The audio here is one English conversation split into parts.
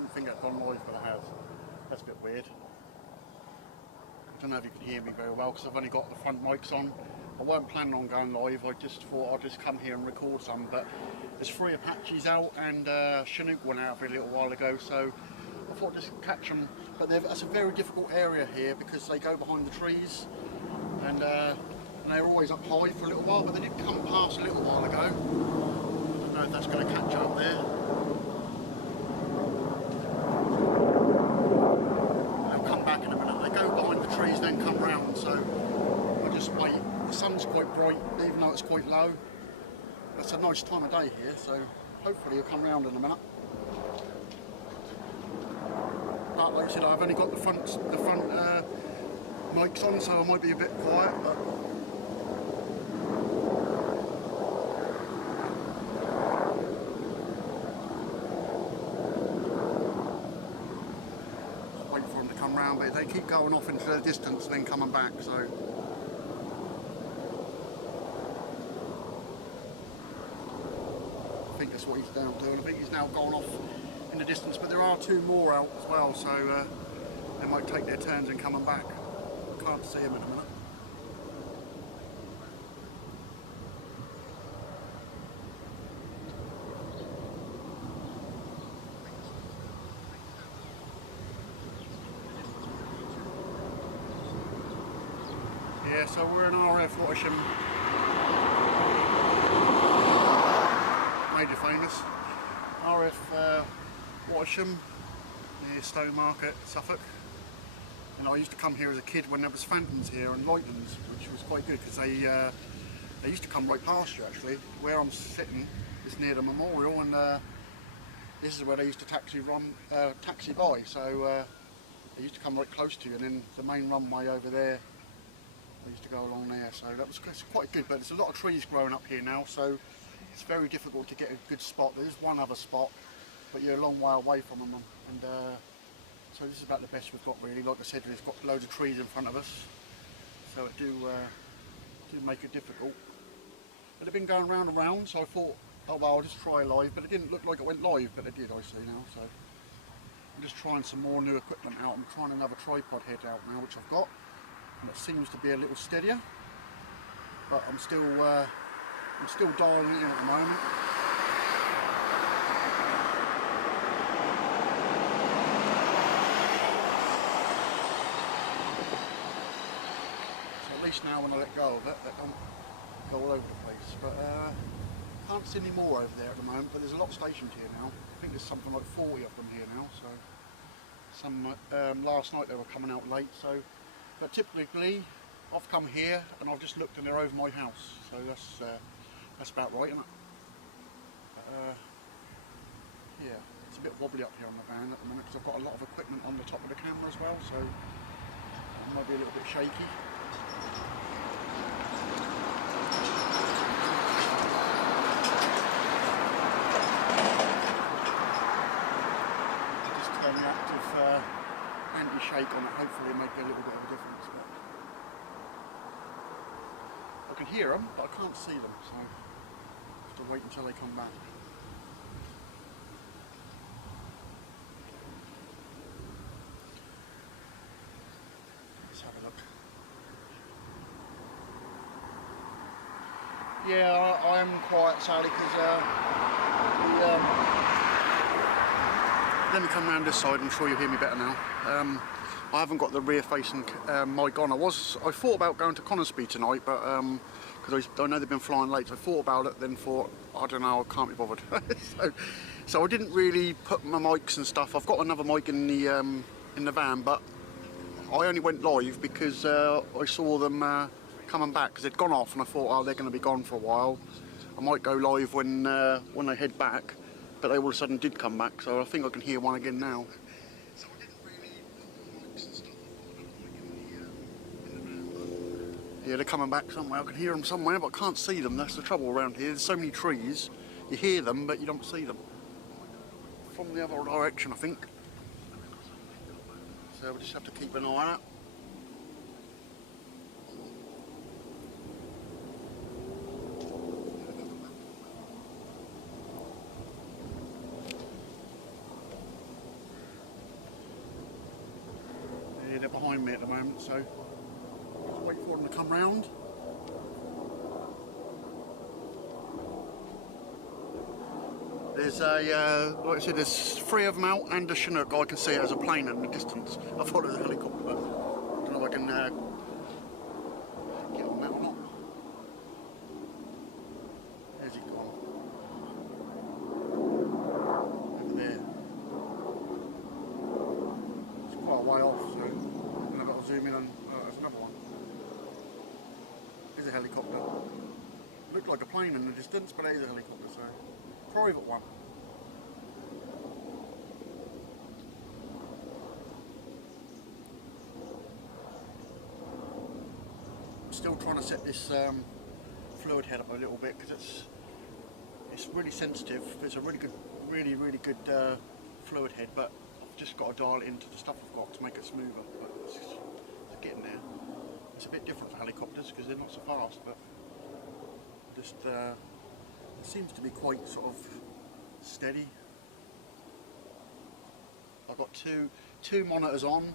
didn't think it had gone live, but it has. That's a bit weird. I don't know if you can hear me very well because I've only got the front mics on. I weren't planning on going live, I just thought I'd just come here and record some, but there's 3 Apaches out and Chinook went out a little while ago, so I thought I'd just catch them. But that's a very difficult area here because they go behind the trees and they're always up high for a little while, but they did come past a little while ago. I don't know if that's going to catch up there. They'll come back in a minute. They go behind the trees then come round, so I just wait. The sun's quite bright even though it's quite low. It's a nice time of day here, so hopefully he'll come round in a minute. But like I said, I've only got the front mics on, so I might be a bit quiet, but just wait for them to come round. But they keep going off into the distance and then coming back, so I think that's what he's down doing. I think he's now gone off in the distance, but there are 2 more out as well, so they might take their turns in coming back. Can't see him in a minute. Yeah, so we're in RF Wattisham, made it famous. RF Wattisham, near Stowmarket, Suffolk. And I used to come here as a kid when there was phantoms here and lightnings, which was quite good because they used to come right past you actually. Where I'm sitting is near the memorial, and this is where they used to taxi by. So they used to come right close to you, and then the main runway over there, they used to go along there. So that was quite good. But there's a lot of trees growing up here now, so it's very difficult to get a good spot. There is one other spot, but you're a long way away from them, and so this is about the best we've got really. Like I said, we've got loads of trees in front of us, so it do make it difficult. But they've been going round and round, so I thought, oh well, I'll just try live, but it didn't look like it went live, but it did, I see now. So I'm just trying some more new equipment out. I'm trying another tripod head out now, which I've got, and it seems to be a little steadier, but I'm still dialing in at the moment. At least now when I let go of it, they don't go all over the place. But can't see any more over there at the moment, but there's a lot stationed here now. I think there's something like 40 of them here now, so some last night they were coming out late. So, but typically I've come here and I've just looked and they're over my house, so that's about right, isn't it? But, yeah, it's a bit wobbly up here on the van at the moment because I've got a lot of equipment on the top of the camera as well, so it might be a little bit shaky. Turn the active anti-shake on it, hopefully make a little bit of a difference. But I can hear them, but I can't see them, so I have to wait until they come back. Let's have a look. Yeah, I am quiet, Sally, because let me come around this side, I'm sure you'll hear me better now. I haven't got the rear facing mic on. I thought about going to Conisby tonight, but because I know they've been flying late, so I thought about it, then thought, I don't know, I can't be bothered. so I didn't really put my mics and stuff. I've got another mic in the van, but I only went live because I saw them coming back, because they'd gone off, and I thought, oh, they're going to be gone for a while. I might go live when they head back. But they all of a sudden did come back, so I think I can hear one again now. So I didn't really mics and stuff. Yeah, they're coming back somewhere. I can hear them somewhere, but I can't see them. That's the trouble around here. There's so many trees. You hear them, but you don't see them. From the other direction, I think. So we just have to keep an eye on it. behind me at the moment, so just wait for them to come round. There's a, like I said, there's 3 of them out and a Chinook. I can see it as a plane in the distance. I thought it was a helicopter, but I don't know if I can get on that or not. There's he gone. Over there. It's quite a way off, so I've got to zoom in on. Oh, there's another one. There's a helicopter. Looked like a plane in the distance, but it is a helicopter, so. Private one. I'm still trying to set this fluid head up a little bit because it's really sensitive. It's a really good fluid head, but I've just got to dial it into the stuff I've got to make it smoother. But it's getting there. It's a bit different for helicopters because they're not so fast, but just. It seems to be quite sort of steady. I've got two monitors on.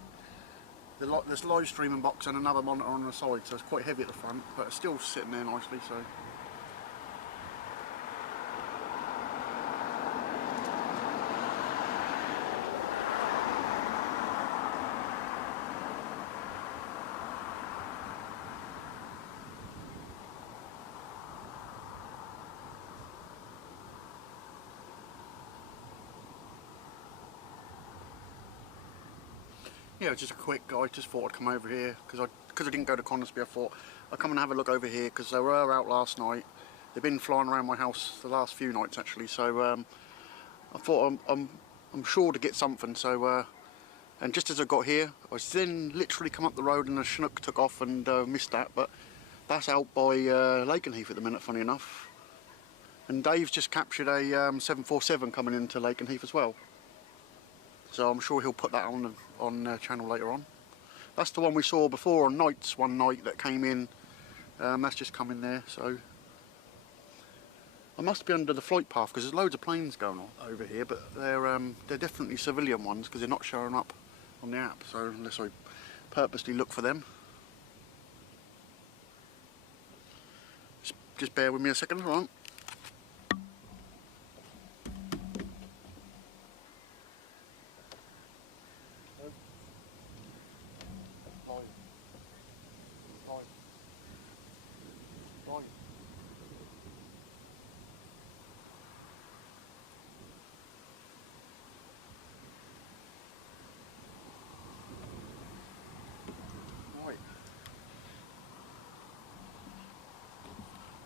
This live streaming box and another monitor on the side, so it's quite heavy at the front, but it's still sitting there nicely. So. Yeah, just a quick. I just thought I'd come over here because I didn't go to Conisby. I thought I'd come and have a look over here because they were out last night. They've been flying around my house the last few nights actually. So I thought I'm sure to get something. So and just as I got here, I was then literally come up the road and the Chinook took off and missed that. But that's out by Lakenheath at the minute, funny enough. And Dave's just captured a 747 coming into Lakenheath as well. So I'm sure he'll put that on channel later on. That's the one we saw before on nights one night that came in. That's just come in there. So I must be under the flight path because there's loads of planes going on over here, but they're definitely civilian ones because they're not showing up on the app. So unless I purposely look for them, just bear with me a second, all right?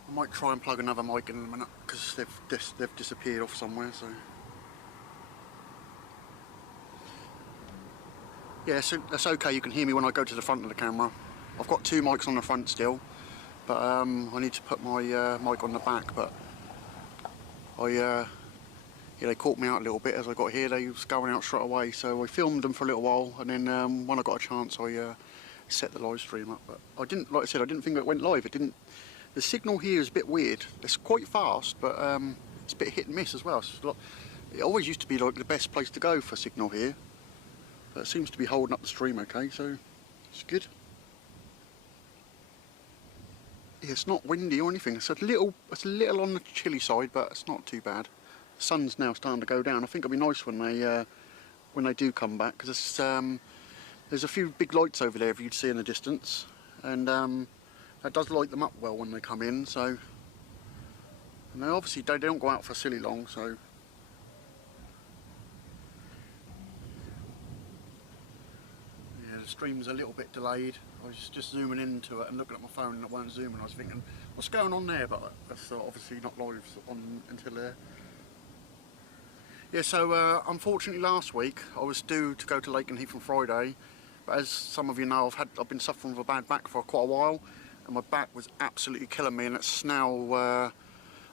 I might try and plug another mic in a minute because they've disappeared off somewhere. So yeah, so that's okay. You can hear me when I go to the front of the camera. I've got 2 mics on the front still, but I need to put my mic on the back. But yeah, they caught me out a little bit as I got here. They was going out straight away, so I filmed them for a little while, and then when I got a chance, I set the live stream up. But I didn't, like I said, I didn't think it went live. It didn't. The signal here is a bit weird. It's quite fast, but it's a bit hit and miss as well. So it always used to be like the best place to go for signal here, but it seems to be holding up the stream okay, so it's good. Yeah, it's not windy or anything. It's a little on the chilly side, but it's not too bad. The sun's now starting to go down. I think it'll be nice when they do come back because there's a few big lights over there if you'd see in the distance, and that does light them up well when they come in. So, and they obviously they don't go out for silly long. So, yeah, the stream's a little bit delayed. I was just zooming into it and looking at my phone and it weren't zooming. I was thinking, what's going on there? But that's obviously not live on until there. Yeah, so unfortunately last week I was due to go to Lakenheath on Friday, but as some of you know, I've been suffering with a bad back for quite a while. And my back was absolutely killing me, and it's now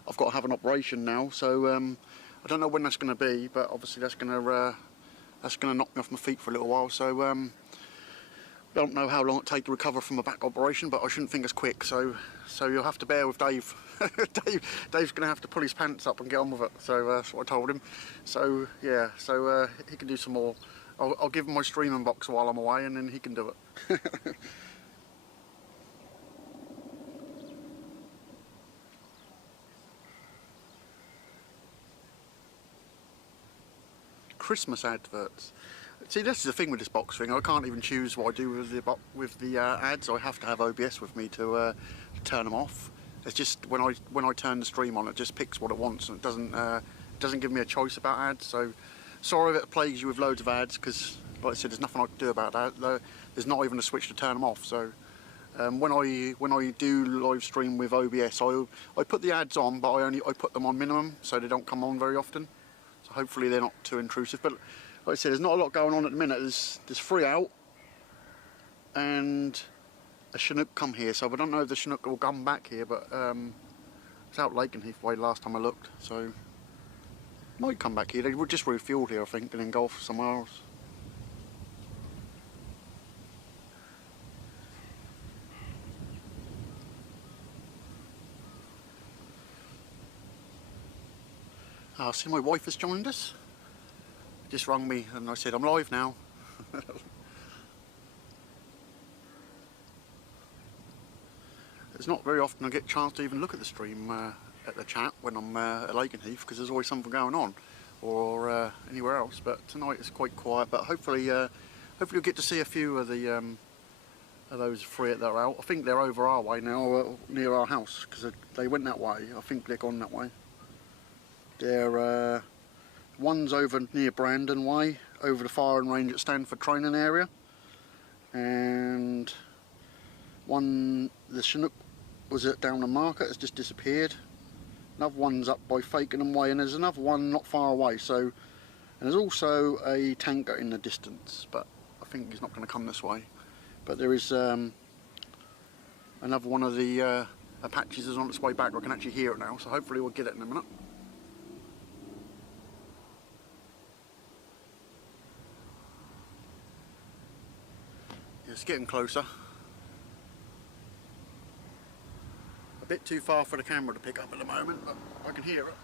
I've got to have an operation now. So I don't know when that's going to be, but obviously that's going to knock me off my feet for a little while. So I don't know how long it takes to recover from a back operation, but I shouldn't think it's quick. So you'll have to bear with Dave. Dave's going to have to pull his pants up and get on with it. So that's what I told him. So yeah, so he can do some more I'll give him my streaming box while I'm away, and then he can do it. Christmas adverts. See, this is the thing with this box thing. I can't even choose what I do with the ads. I have to have OBS with me to turn them off. It's just when I turn the stream on, it just picks what it wants, and it doesn't give me a choice about ads. So sorry if it plagues you with loads of ads, because like I said, there's nothing I can do about that. There's not even a switch to turn them off. So when I do live stream with OBS, I put the ads on, but I put them on minimum, so they don't come on very often. So hopefully they're not too intrusive. But like I said, there's not a lot going on at the minute. There's 3 out, and a Chinook come here. So I don't know if the Chinook will come back here, but it's out Lakenheath way last time I looked. So might come back here. They would just refueled here, I think, and then go off somewhere else. I see my wife has joined us. Just rang me and I said, I'm live now. It's not very often I get a chance to even look at the stream at the chat when I'm at Lakenheath, because there's always something going on, or anywhere else. But tonight it's quite quiet. But hopefully you'll get to see a few of the of those 3 that are out. I think they're over our way now, near our house, because they went that way. I think they're gone that way. They're one's over near Brandon Way, over the firing range at Stanford training area, and one, the Chinook, was it down the market, has just disappeared. Another one's up by Fakenham Way, and there's another one not far away. So, and there's also a tanker in the distance, but I think he's not going to come this way. But there is another one of the Apaches is on its way back. I can actually hear it now, so hopefully we'll get it in a minute. It's getting closer. A bit too far for the camera to pick up at the moment, but I can hear it.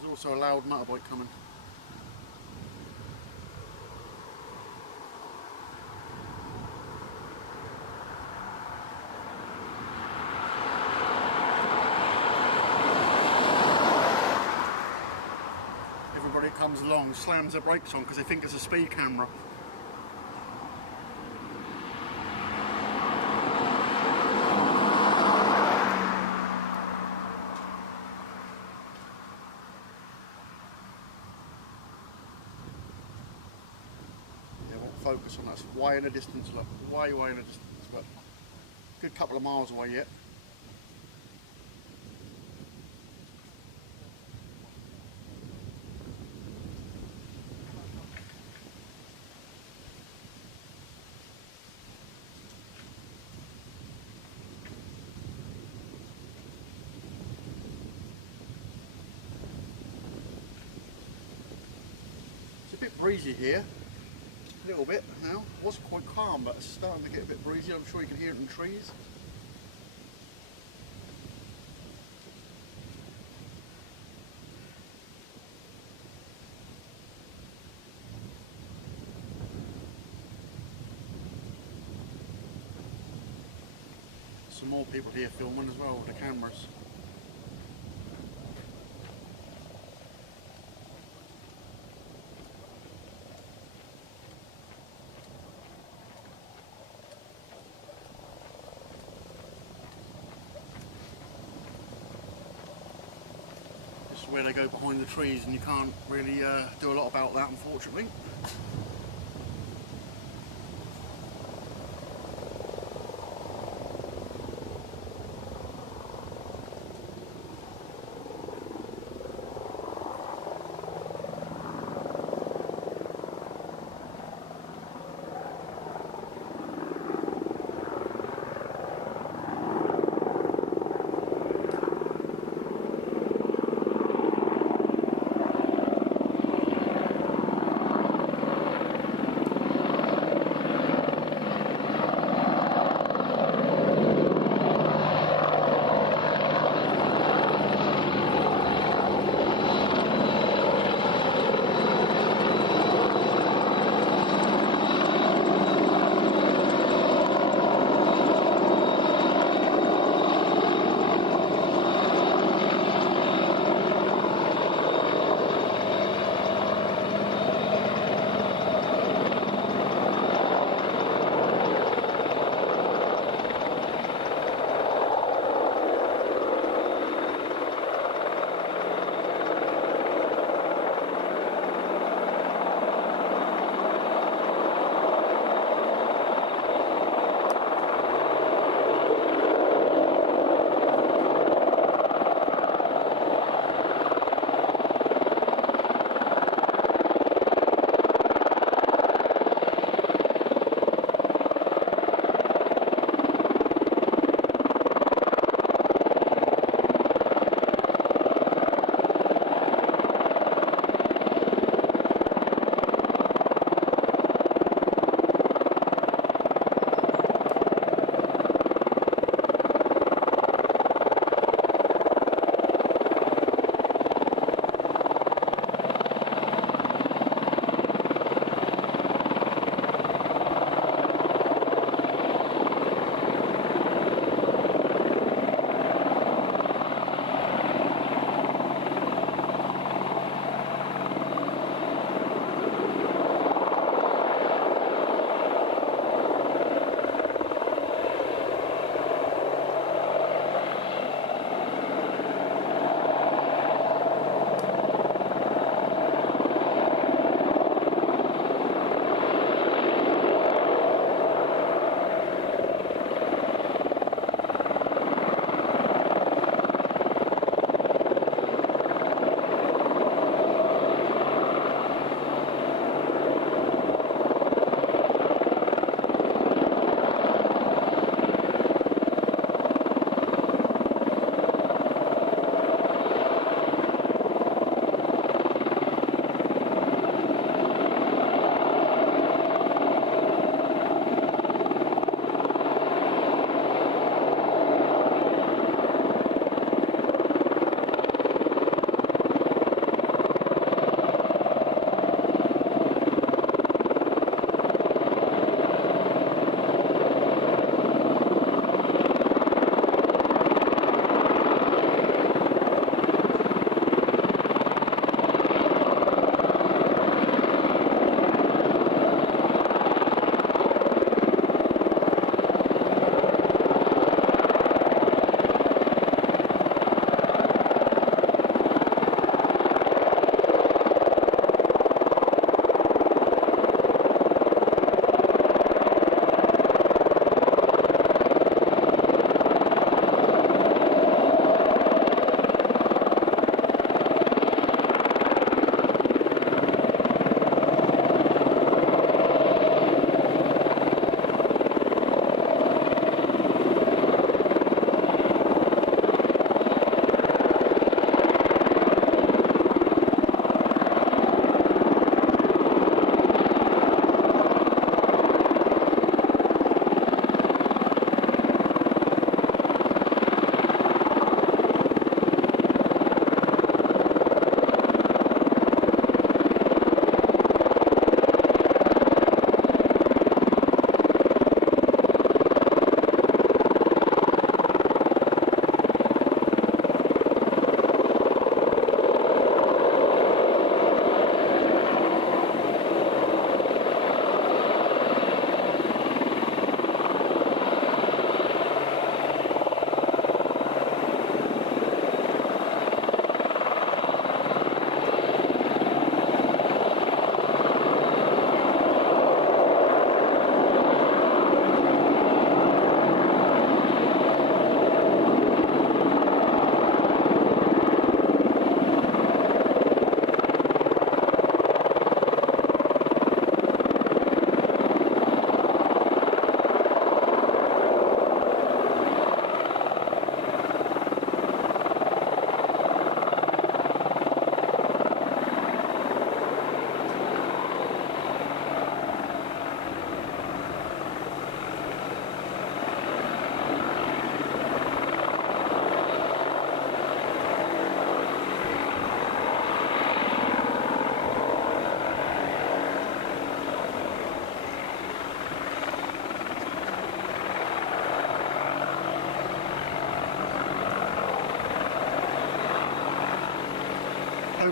There's also a loud motorbike coming. Everybody that comes along slams their brakes on because they think it's a speed camera. Focus on that. It's way in the distance, look, way in the distance, but a good couple of miles away yet. It's a bit breezy here. A little bit now. It was quite calm, but it's starting to get a bit breezy. I'm sure you can hear it in the trees. Some more people here filming as well with the cameras. Where they go behind the trees, and you can't really do a lot about that, unfortunately.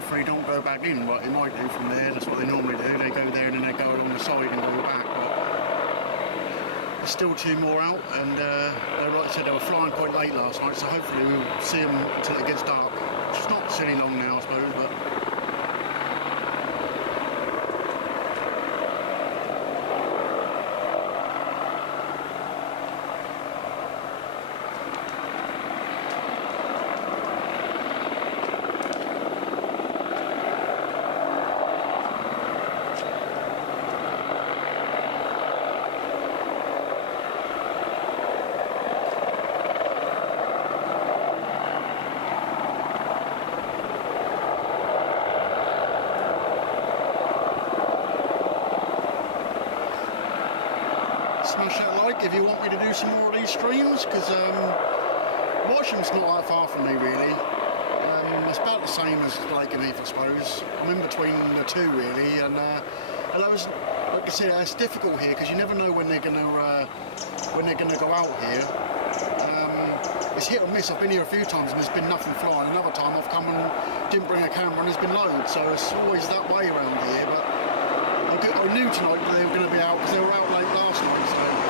hopefully don't go back in, but it might do from there. That's what they normally do. They go there and then they go along the side and go back. But there's still 2 more out, and like I said, they were flying quite late last night, so hopefully we'll see them until it gets dark. Which is not silly long now, I suppose, but. Smash that like if you want me to do some more of these streams, because Wattisham's not that far from me really. It's about the same as Lake and Heath, I suppose. I'm in between the two really, and those, like I said, it's difficult here because you never know when they're gonna go out here. It's hit or miss. I've been here a few times and there's been nothing flying. Another time I've come and didn't bring a camera and there's been loads, so it's always that way around here. But I knew tonight that they were going to be out because they were out late last night, so.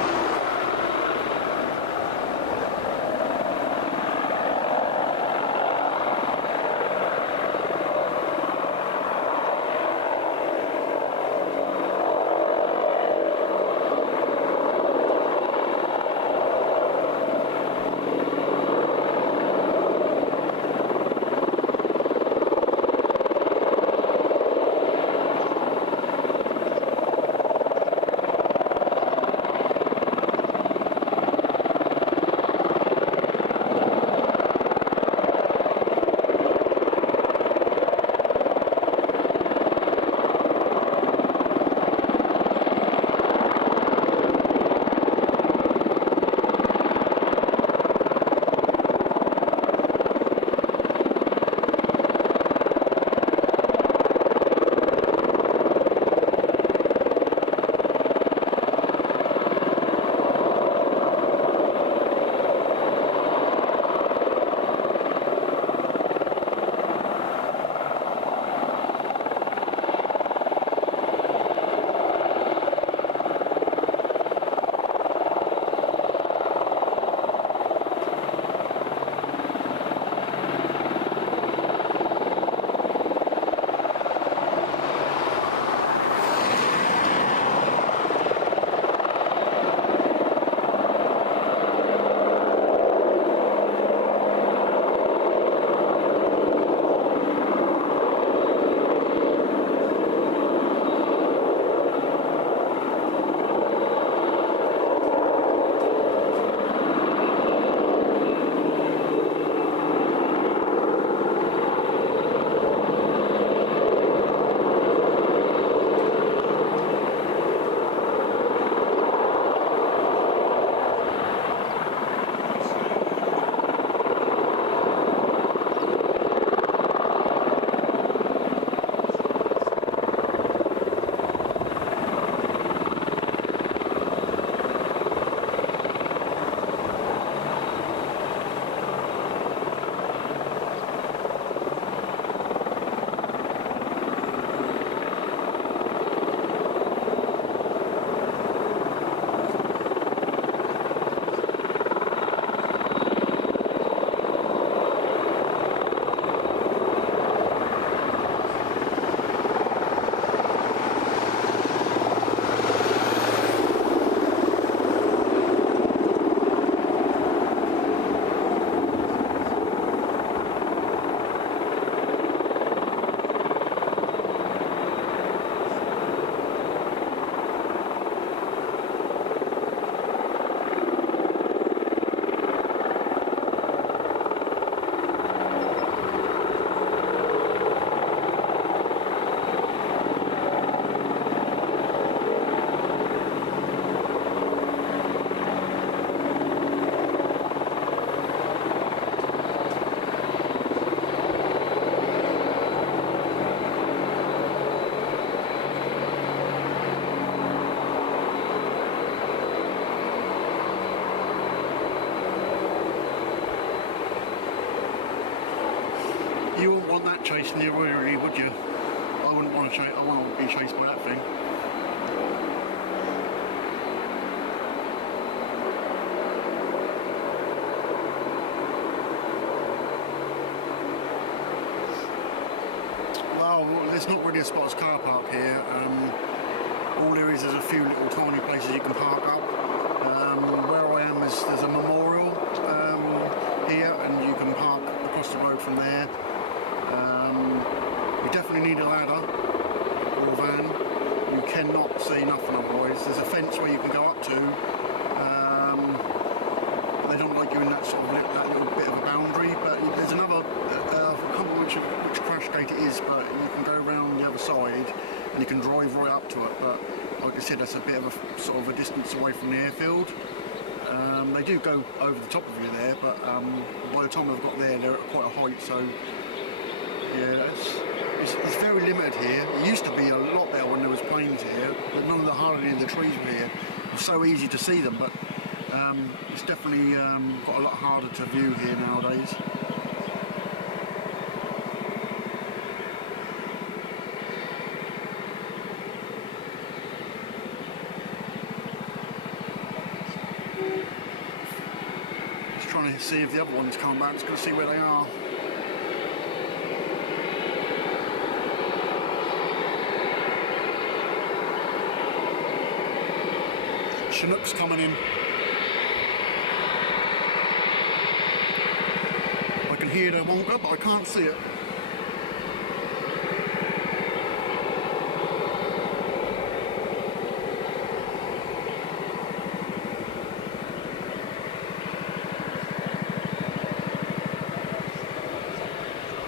rat chasing you, really, would you? I wouldn't want to chase. I wouldn't be chased by that thing. Well, there's not really a spots car park here. All there is a few little tiny places you can park up. Where I am there's a memorial here, and you can park across the road from there. You definitely need a ladder or a van. You cannot see nothing otherwise. There's a fence where you can go up to. They don't like you in that sort of that little bit of a boundary, but there's another, I can't remember which crash gate it is, but you can go around the other side and you can drive right up to it. But like I said, that's a bit of a sort of a distance away from the airfield. They do go over the top of you there, but by the time they've got there, they're at quite a height, so yeah, it's very limited here. It used to be a lot better when there was planes here, but none of the hardly any of the trees were here. It was so easy to see them, but it's definitely got a lot harder to view here nowadays. Just trying to see if the other ones come back, just going to see where they are. Chinook's coming in. I can hear the wonka, but I can't see it.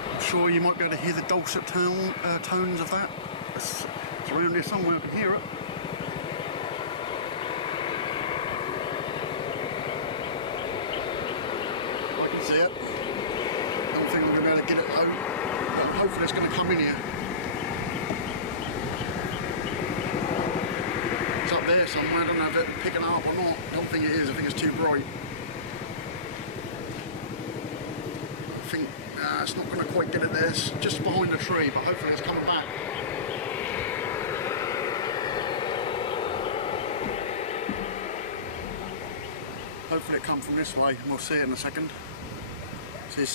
I'm sure you might be able to hear the dulcet tones of that. It's around here somewhere, I can hear it. See it. I don't think we're going to be able to get it out, but hopefully it's going to come in here. It's up there somewhere. I don't know if it's picking it up or not. I don't think it is. I think it's too bright. I think it's not going to quite get it there. It's just behind the tree, but hopefully it's coming back. Hopefully it comes from this way, and we'll see it in a second. See,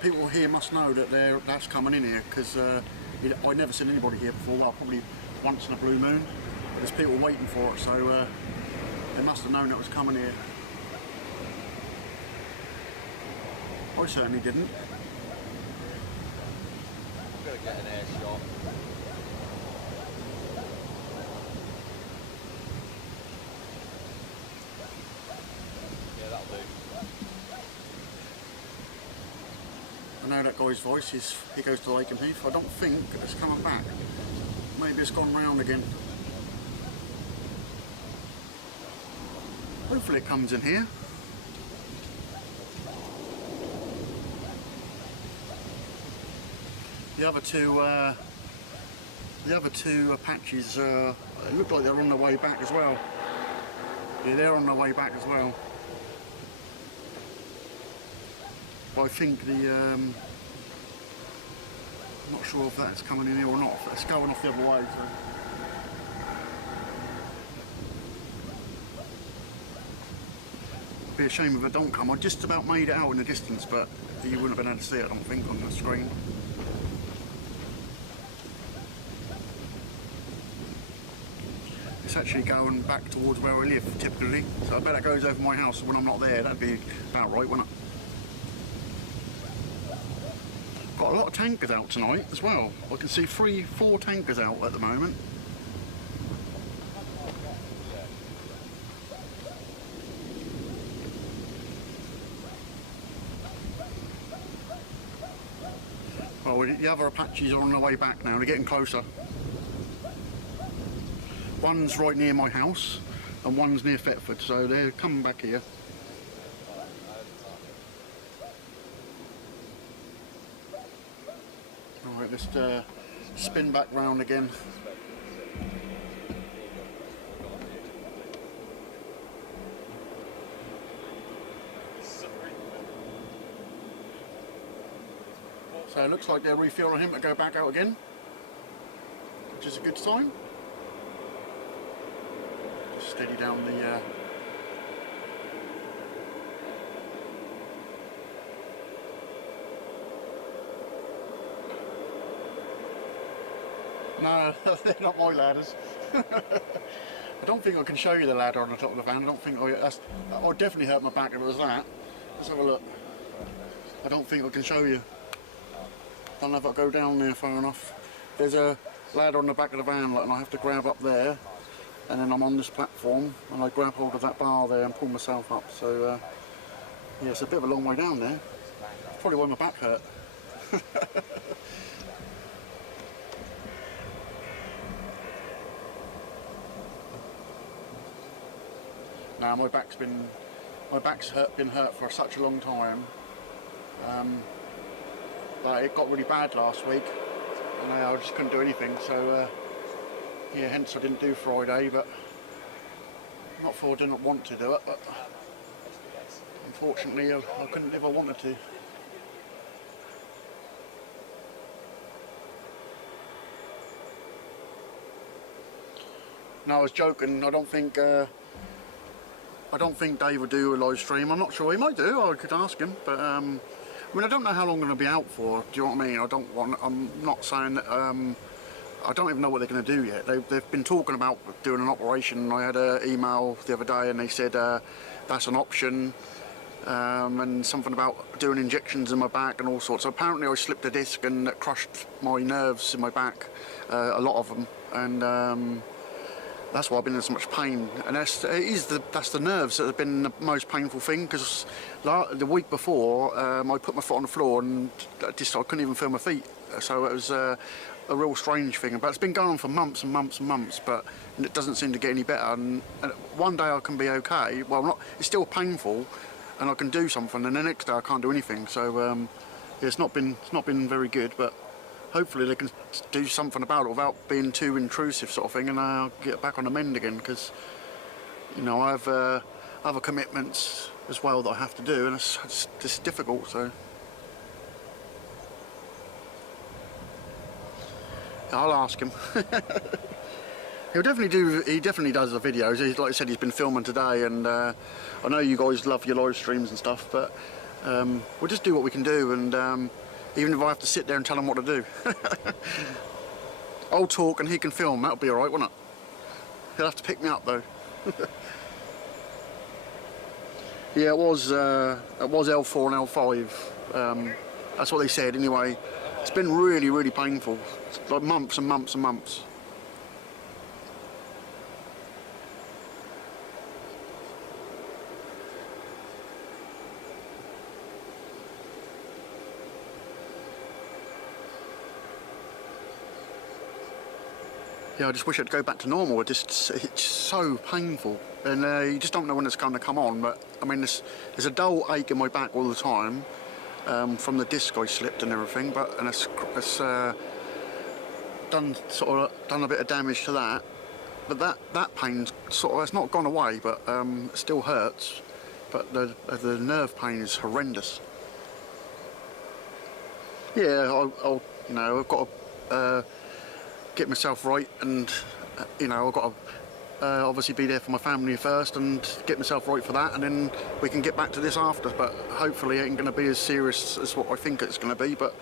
people here must know that that's coming in here, because I've never seen anybody here before. Well, probably once in a blue moon. There's people waiting for it, so they must have known it was coming here. I certainly didn't. I'm going to get an air shot. Yeah, that'll do. I know that guy's voice, he goes to Lake and Heath. I don't think it's coming back. Maybe it's gone round again. Hopefully it comes in here. The other two Apaches look like they're on their way back as well. Yeah, they're on their way back as well. But I think I'm not sure if that's coming in here or not. It's going off the other way. So. Be a shame if it don't come. I just about made it out in the distance, but you wouldn't have been able to see it, I don't think, on the screen. It's actually going back towards where I live, typically. So I bet it goes over my house when I'm not there. That'd be about right, wouldn't it? Got a lot of tankers out tonight as well. I can see 3-4 tankers out at the moment. Well, the other Apaches are on their way back now. They're getting closer. One's right near my house and one's near Thetford, so they're coming back here. Alright, let's spin back round again. So it looks like they're refueling him to go back out again, which is a good sign. Just steady down the No, they're not my ladders. I don't think I can show you the ladder on the top of the van. I don't think that would definitely hurt my back if it was that. Let's have a look. I don't think I can show you. Don't know if I go down there far enough. There's a ladder on the back of the van, and I have to grab up there, and then I'm on this platform, and I grab hold of that bar there and pull myself up. So yeah, it's a bit of a long way down there. Probably why my back hurt. Now my back's been hurt for such a long time, but it got really bad last week, and I just couldn't do anything. So yeah, hence I didn't do Friday. But not for I didn't want to do it, but unfortunately I couldn't if I wanted to. No, I was joking. I don't think Dave would do a live stream. I'm not sure. He might do. I could ask him. But I mean, I don't know how long I'm going to be out for. Do you know what I mean? I'm not saying that. I don't even know what they're going to do yet. They've been talking about doing an operation. I had an email the other day, and they said that's an option, and something about doing injections in my back and all sorts. So apparently, I slipped a disc and that crushed my nerves in my back, a lot of them, and. That's why I've been in so much pain, and that's the nerves that have been the most painful thing. Because the week before, I put my foot on the floor and I couldn't even feel my feet. So it was a real strange thing. But it's been going on for months and months and months, but it doesn't seem to get any better. And one day I can be okay. Well, it's still painful, and I can do something, and the next day I can't do anything. So yeah, it's not been very good, but. Hopefully they can do something about it without being too intrusive, sort of thing, and I'll get back on the mend again. Because you know I have other commitments as well that I have to do, and it's difficult. So I'll ask him. He definitely does the videos. Like I said, he's been filming today, and I know you guys love your live streams and stuff, but we'll just do what we can do, and. Even if I have to sit there and tell him what to do. I'll talk and he can film, that'll be alright, won't it? He'll have to pick me up though. Yeah, it was L4 and L5. That's what they said anyway. It's been really, really painful. It's like months and months and months. Yeah, I just wish it'd go back to normal. It's so painful, and you just don't know when it's going to come on. But I mean, there's a dull ache in my back all the time from the disc I slipped and everything. And it's done a bit of damage to that. But that pain it's not gone away, but it still hurts. But the nerve pain is horrendous. Yeah, I've got to. Get myself right, and I've got to obviously be there for my family first and get myself right for that, and then we can get back to this after. But hopefully it ain't going to be as serious as what I think it's going to be, but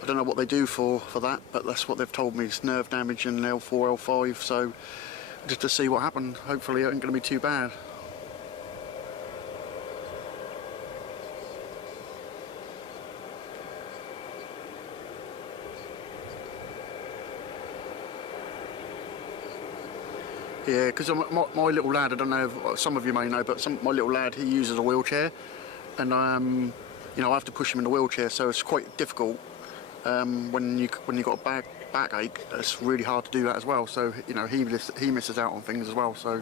I don't know what they do for that, but that's what they've told me. It's nerve damage in L4, L5, so just to see what happens. Hopefully it ain't going to be too bad. Yeah, because my little lad, I don't know if some of you may know, but my little lad, he uses a wheelchair, and I have to push him in the wheelchair, so it's quite difficult when you got a backache. It's really hard to do that as well. So he misses out on things as well. So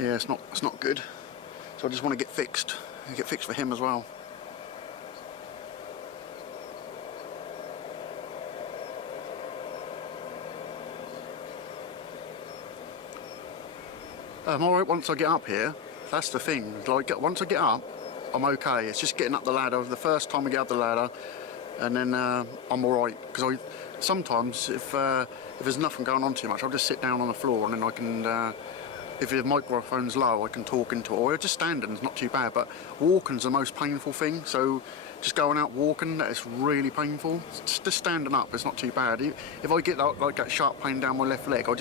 yeah, it's not good. So I just want to get fixed for him as well. I'm alright once I get up here. That's the thing. Like once I get up, I'm okay. It's just getting up the ladder. The first time I get up the ladder, and then I'm alright, because sometimes if there's nothing going on too much, I'll just sit down on the floor, and then I can if the microphone's low, I can talk into it, or just standing is not too bad, but walking's the most painful thing. So just going out walking, that's really painful. Just standing up, it's not too bad. If I get like that sharp pain down my left leg, I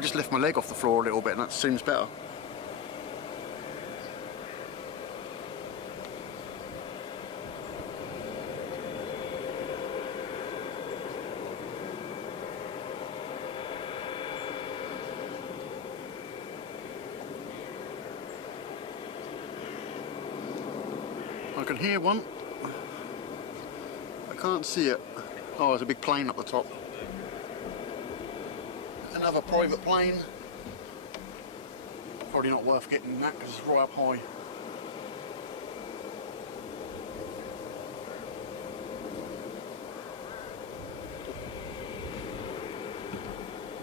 just lift my leg off the floor a little bit, and that seems better. I can hear one. I can't see it. Oh, there's a big plane up the top. Another private plane. Probably not worth getting that because it's right up high.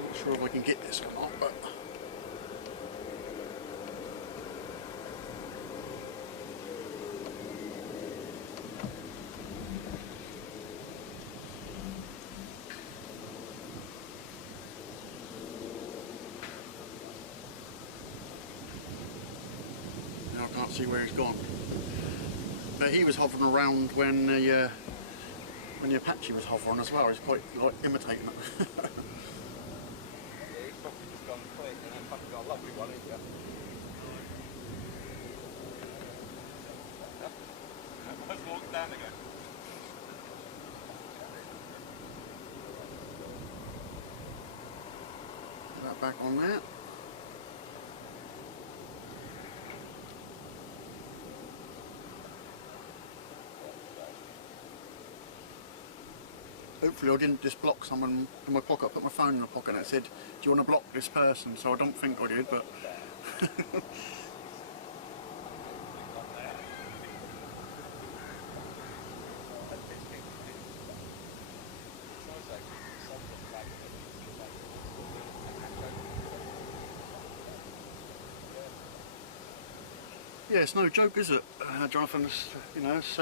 Not sure if I can get this or not, but I can't see where he's gone. But he was hovering around when the Apache was hovering as well. He's quite like imitating it. Yeah, he's probably just gone quick, and then fucking got a lovely one, ain't you? Let's walk down again. Put that back on there. Hopefully I didn't just block someone in my pocket. I put my phone in my pocket and it said, do you want to block this person? So I don't think I did, but yeah, it's no joke, is it, Jonathan? It's, you know, it's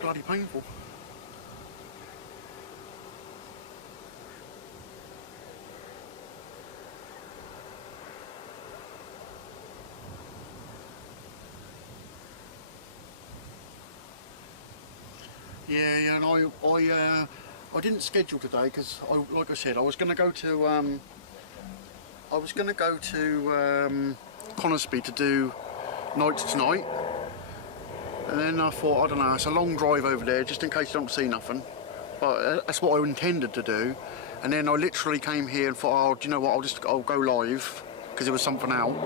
bloody painful. Yeah, and I didn't schedule today because, like I said, I was going to go to Conisby to do nights tonight, and then I thought, I don't know, it's a long drive over there, just in case you don't see nothing. But that's what I intended to do, and then I literally came here and thought, oh, do you know what? I'll go live because there was something out.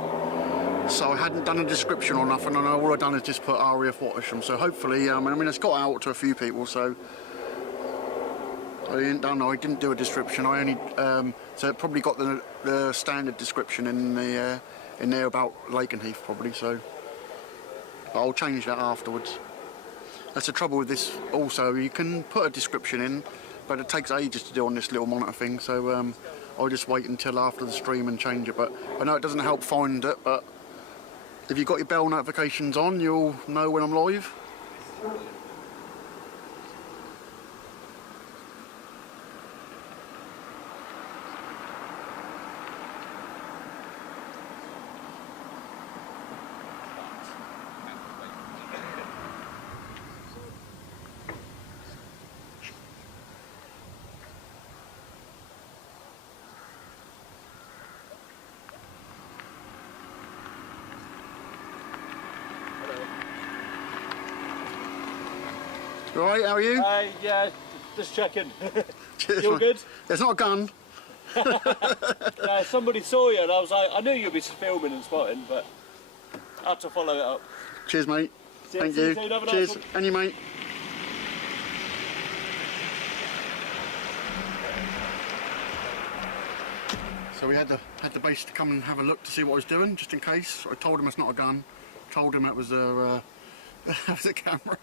So I hadn't done a description or nothing, and all I've done is just put RAF Wattisham. So hopefully, I mean, it's got out to a few people. So I didn't do a description. I only so it probably got the standard description in there about Lakenheath probably. So but I'll change that afterwards. That's the trouble with this. Also, you can put a description in, but it takes ages to do on this little monitor thing. So I'll just wait until after the stream and change it. But I know it doesn't help find it, but if you've got your bell notifications on, you'll know when I'm live. Right, how are you? Yeah, just checking. Cheers, You all mate. good? It's not a gun. Yeah, somebody saw you and I was like, I knew you'd be filming and spotting, but I had to follow it up. Cheers, mate. See Thank you you. soon, have a nice Cheers. one. And you, mate. So we had the base to come and have a look to see what I was doing, just in case. I told him it's not a gun. Told him it was a it was a camera.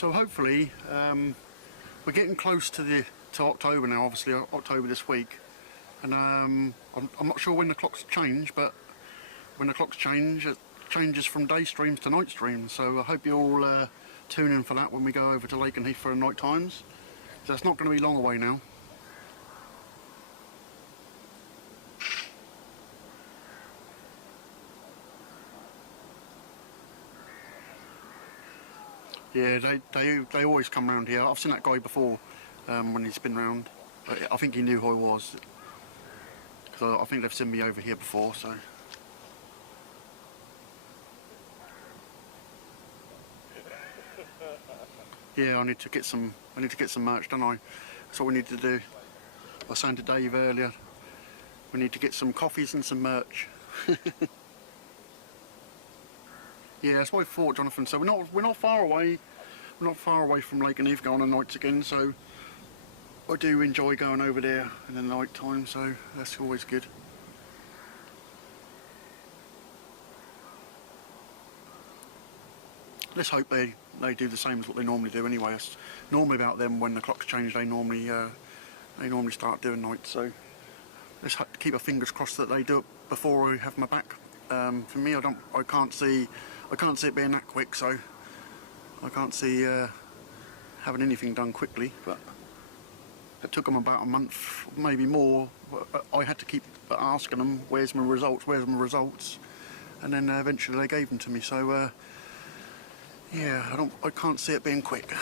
So hopefully we're getting close to October now. Obviously October this week, and I'm not sure when the clocks change, but when the clocks change, it changes from day streams to night streams. So I hope you all tune in for that when we go over to Lakenheath for the night times. So it's not going to be long away now. Yeah, they always come round here. I've seen that guy before when he's been round. I think he knew who I was, because I think they've seen me over here before. So yeah, I need to get some merch, don't I? That's what we need to do. I was saying to Dave earlier, we need to get some coffees and some merch. Yeah, that's what I thought, Jonathan. So we're not far away. We're not far away from Lakenheath going on nights again. So I do enjoy going over there in the night time. So that's always good. Let's hope they do the same as what they normally do. Anyway, it's normally about them when the clocks change. They normally start doing nights. So let's keep our fingers crossed that they do it before I have my back. For me, I can't see it being that quick, so I can't see having anything done quickly. But it took them about a month, maybe more. I had to keep asking them, "Where's my results? Where's my results?" And then eventually they gave them to me. So yeah, I can't see it being quick.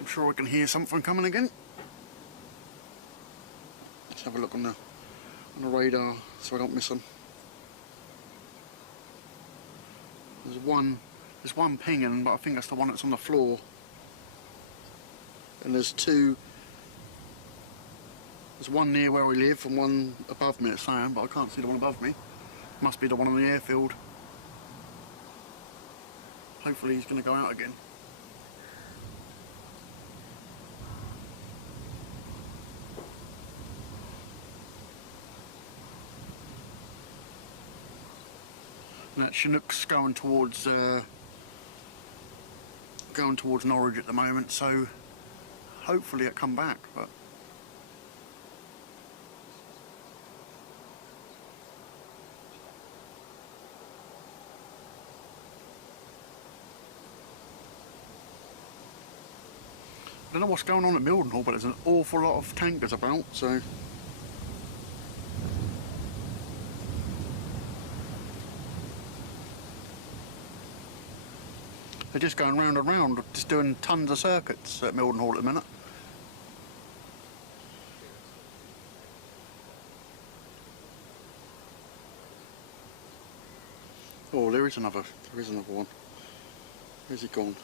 I'm sure I can hear something coming again. Let's have a look on the radar so I don't miss them. There's one pinging, but I think that's the one that's on the floor. And there's two. There's one near where we live and one above me, it's saying, but I can't see the one above me. Must be the one on the airfield. Hopefully he's going to go out again. And that Chinook's going towards Norwich at the moment, so hopefully it'll come back. But I don't know what's going on at Mildenhall, but there's an awful lot of tankers about, so they're just going round and round, just doing tons of circuits at Mildenhall at the minute. Oh, there is another one. Where's he gone?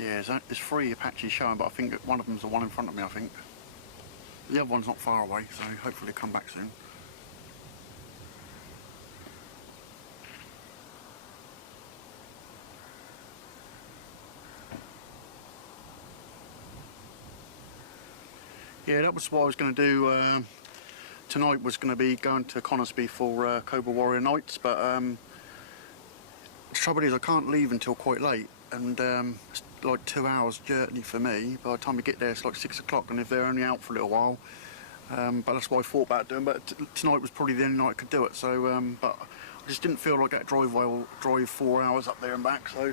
Yeah, there's 3 Apaches showing, but I think one of them's the one in front of me, I think. The other one's not far away, so hopefully they'll come back soon. Yeah, that was what I was going to do tonight, was going to be going to Conisby for Cobra Warrior Nights, but the trouble is I can't leave until quite late, and it's like 2 hours journey for me. By the time we get there it's like 6 o'clock, and if they're only out for a little while, but that's what I thought about doing. But tonight was probably the only night I could do it, so but I just didn't feel like that drive 4 hours up there and back, so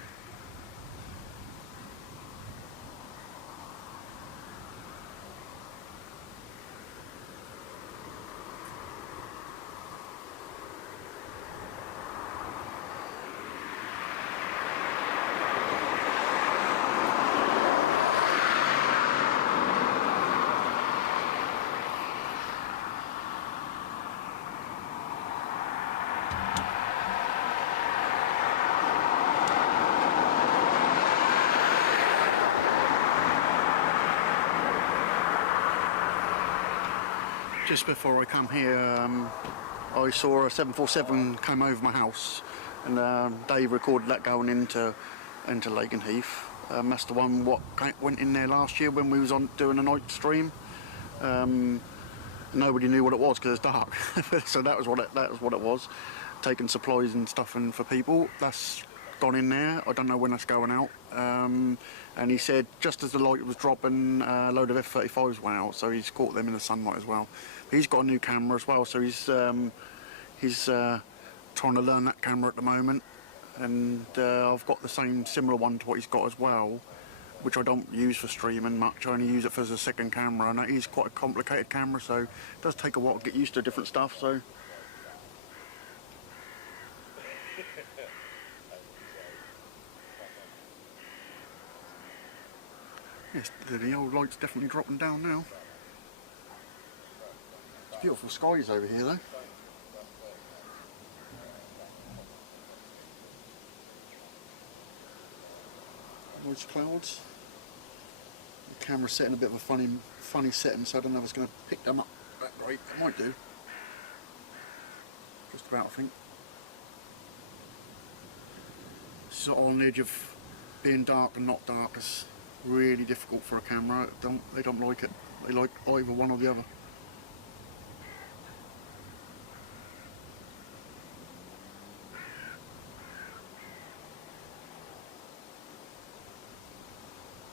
just before I come here, I saw a 747 come over my house, and Dave recorded that going into Lakenheath. That's the one what went in there last year when we was on doing a night stream. Nobody knew what it was because it's dark, so that was what it was. Taking supplies and stuff in for people. That's gone in there. I don't know when that's going out. And he said just as the light was dropping, a load of F-35s went out, so he's caught them in the sunlight as well. But he's got a new camera as well, so he's trying to learn that camera at the moment. And I've got the similar one to what he's got as well, which I don't use for streaming much. I only use it for as a second camera, and it is quite a complicated camera, so it does take a while to get used to different stuff. So. Yes, the old light's definitely dropping down now. It's beautiful skies over here though. Those clouds. The camera's set in a bit of a funny setting, so I don't know if it's going to pick them up that great. It might do. Just about, I think. It's on the edge of being dark and not dark. It's really difficult for a camera. They don't like it. They like either one or the other.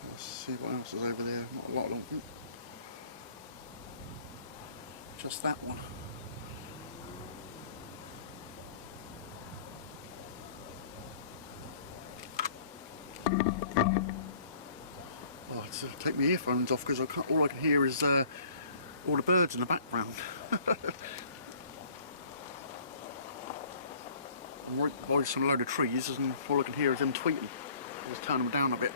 Let's see what else is over there. Not a lot of them. Just that one. Take my earphones off because all I can hear is all the birds in the background. I'm right by some load of trees and all I can hear is them tweeting. Just turn them down a bit.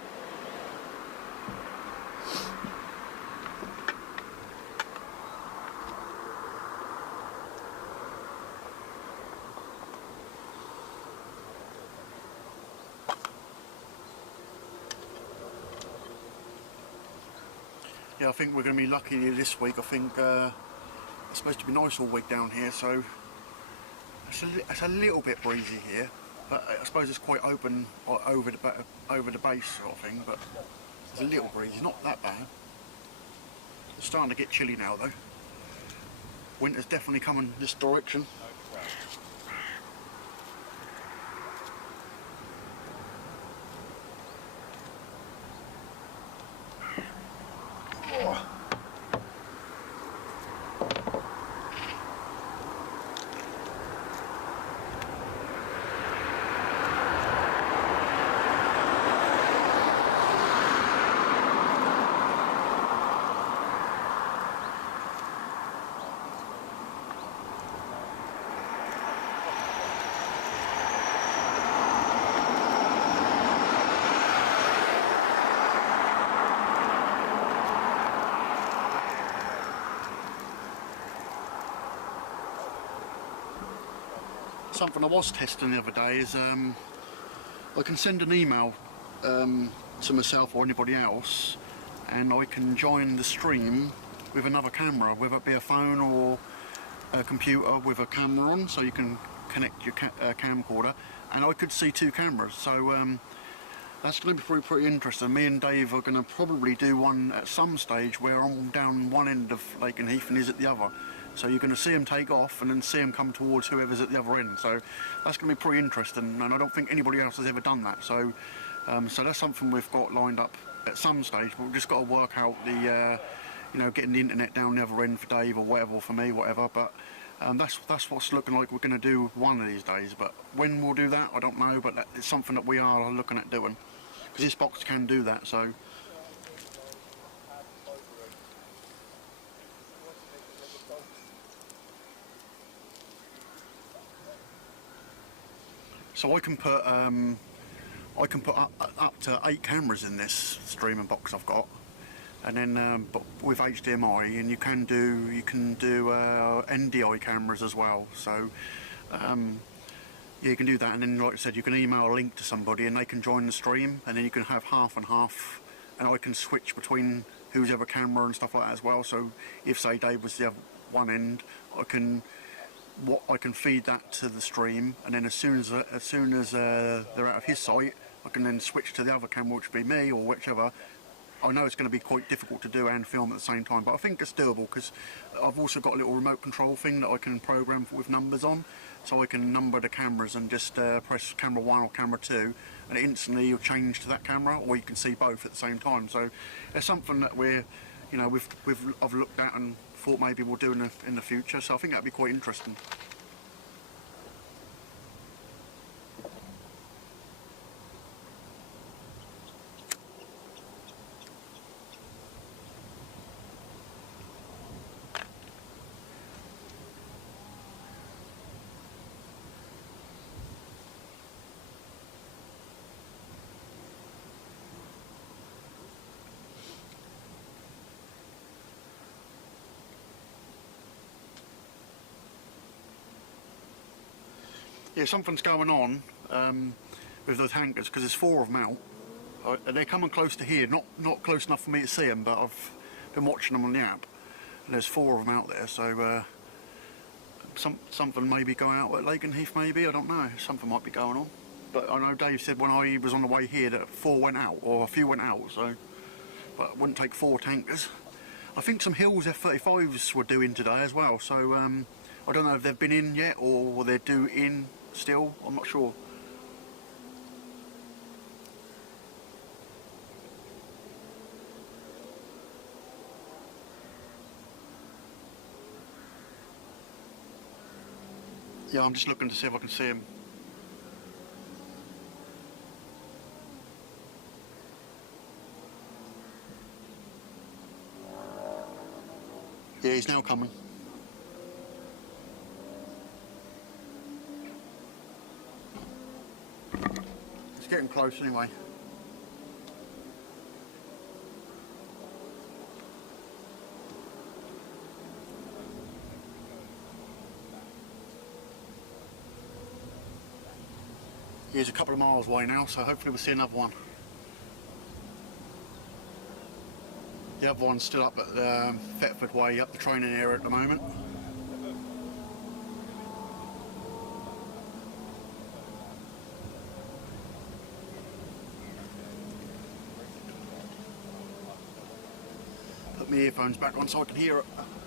Yeah, I think we're going to be lucky this week. I think it's supposed to be nice all week down here, so it's a little bit breezy here, but I suppose it's quite open over the base sort of thing, but it's a little breezy, not that bad. It's starting to get chilly now though. Winter's definitely coming this direction. Something I was testing the other day is I can send an email to myself or anybody else, and I can join the stream with another camera, whether it be a phone or a computer with a camera on, so you can connect your camcorder, and I could see two cameras. So that's going to be pretty interesting. Me and Dave are going to probably do one at some stage where I'm down one end of Lakenheath and he's at the other. So you're going to see him take off and then see him come towards whoever's at the other end. So that's going to be pretty interesting, and I don't think anybody else has ever done that. So so that's something we've got lined up at some stage. But we've just got to work out the, you know, getting the internet down the other end for Dave or whatever, or for me, whatever. But that's what's looking like we're going to do one of these days. But when we'll do that, I don't know. But it's something that we are looking at doing, because this box can do that. So I can put up to 8 cameras in this streaming box I've got, and then but with HDMI, and you can do NDI cameras as well. So yeah, you can do that, and then like I said, you can email a link to somebody and they can join the stream, and then you can have half and half, and I can switch between whose other camera and stuff like that as well. So if say Dave was the other one end, I can what I can feed that to the stream, and then as soon as they're out of his sight, I can then switch to the other camera, which would be me or whichever. I know it's going to be quite difficult to do and film at the same time, but I think it's doable because I've also got a little remote control thing that I can program with numbers on, so I can number the cameras and just press camera 1 or camera 2, and instantly you'll change to that camera, or you can see both at the same time. So it's something that I've looked at and thought maybe we'll do in the future. So I think that'd be quite interesting. Yeah, something's going on with those hangers because there's 4 of them out. They're coming close to here, not close enough for me to see them, but I've been watching them on the app, and there's 4 of them out there. So something may be going out at Lagan Heath, maybe, I don't know. Something might be going on. But I know Dave said when I was on the way here that 4 went out, or a few went out. So, but it wouldn't take 4 tankers. I think some Hills F-35s were due in today as well. So I don't know if they've been in yet or they're due in still. I'm not sure. Yeah, I'm just looking to see if I can see him. Yeah, he's now coming. It's getting close anyway. He's a couple of miles away now, so hopefully we'll see another one. The other one's still up at the Thetford Way, up the training area at the moment. Put my earphones back on so I can hear it,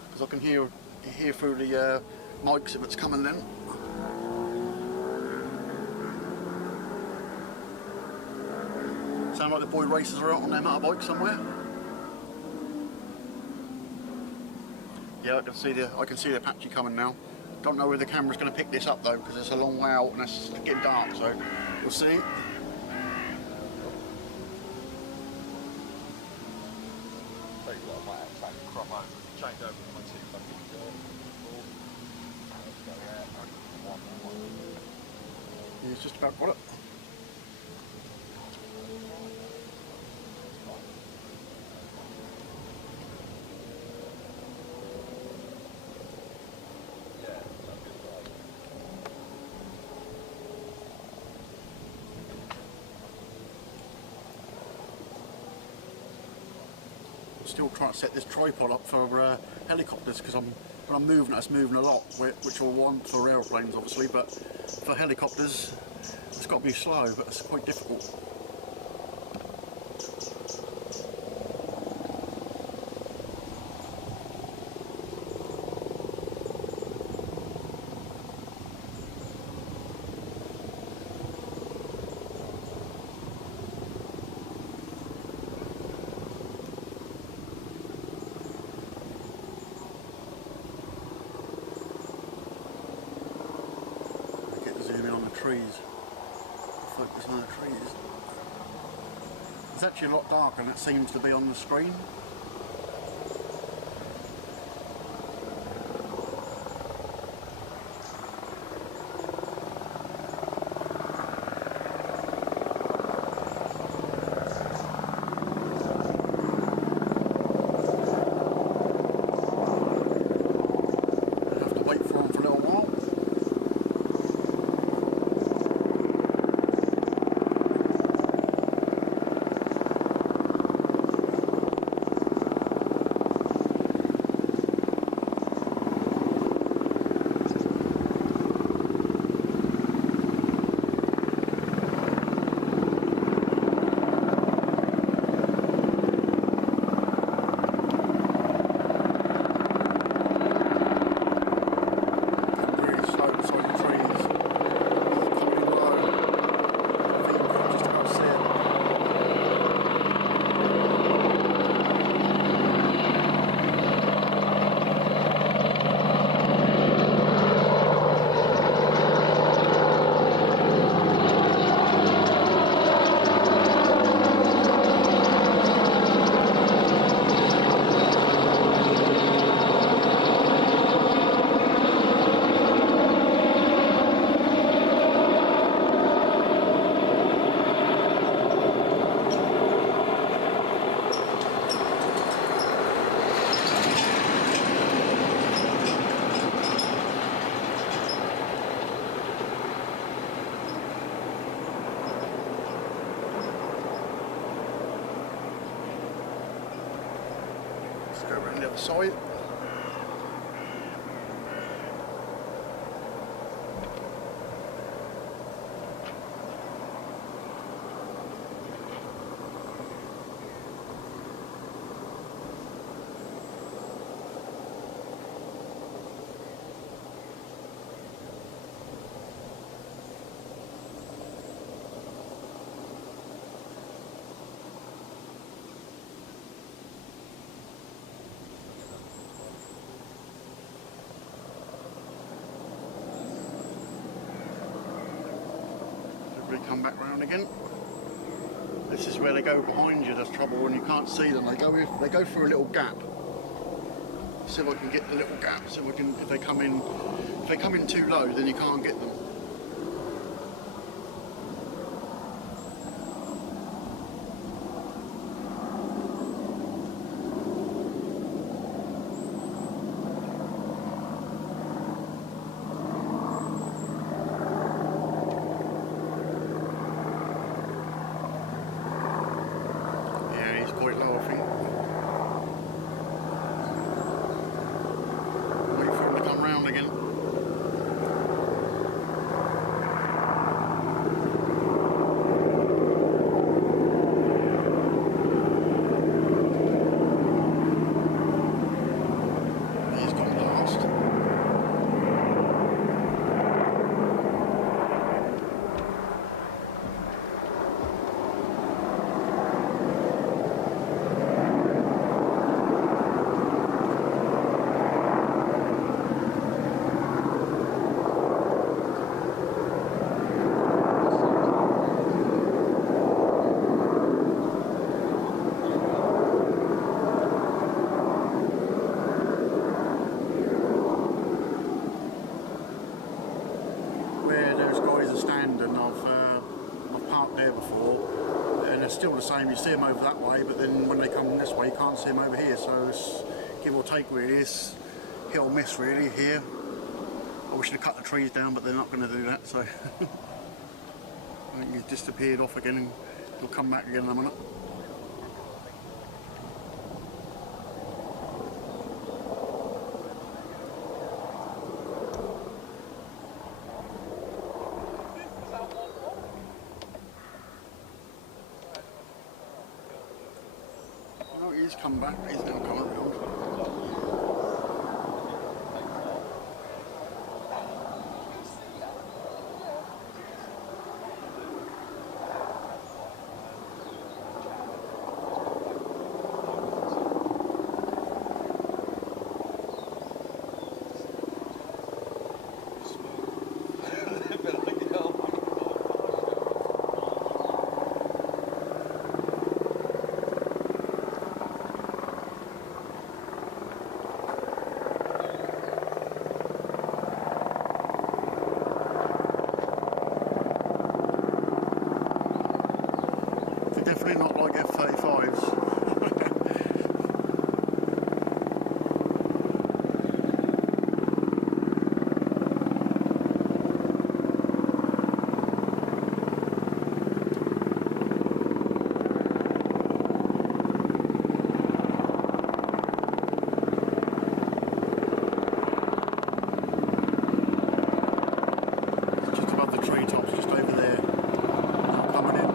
because I can hear through the mics if it's coming then. Sound like the boy racers are out on their motorbike somewhere. Yeah, I can see the Apache coming now. Don't know where the camera's going to pick this up though, because it's a long way out and it's getting dark, so we'll see. Tell you what, I might have to crop over, change over to my 2 fucking Yeah, it's just about got it. Still trying to set this tripod up for helicopters, because when I'm moving it's moving a lot, which I want for aeroplanes obviously, but for helicopters it's got to be slow, but it's quite difficult. Trees. Focus on the trees. It's actually a lot darker than it seems to be on the screen. Let's go around the other side. Come back round again. This is where they go behind you. There's trouble when you can't see them. They go through a little gap. See if I can get the little gap. So we can, if they come in too low, then you can't get them. Still the same, you see them over that way, but then when they come this way you can't see them over here, so it's give or take really, it's hit or miss really here. I wish they'd cut the trees down, but they're not going to do that, so I think he's disappeared off again and he'll come back again in a minute. He's come back, he's now come around. Definitely not like F-35s. Just above the treetops, just over there. Coming in.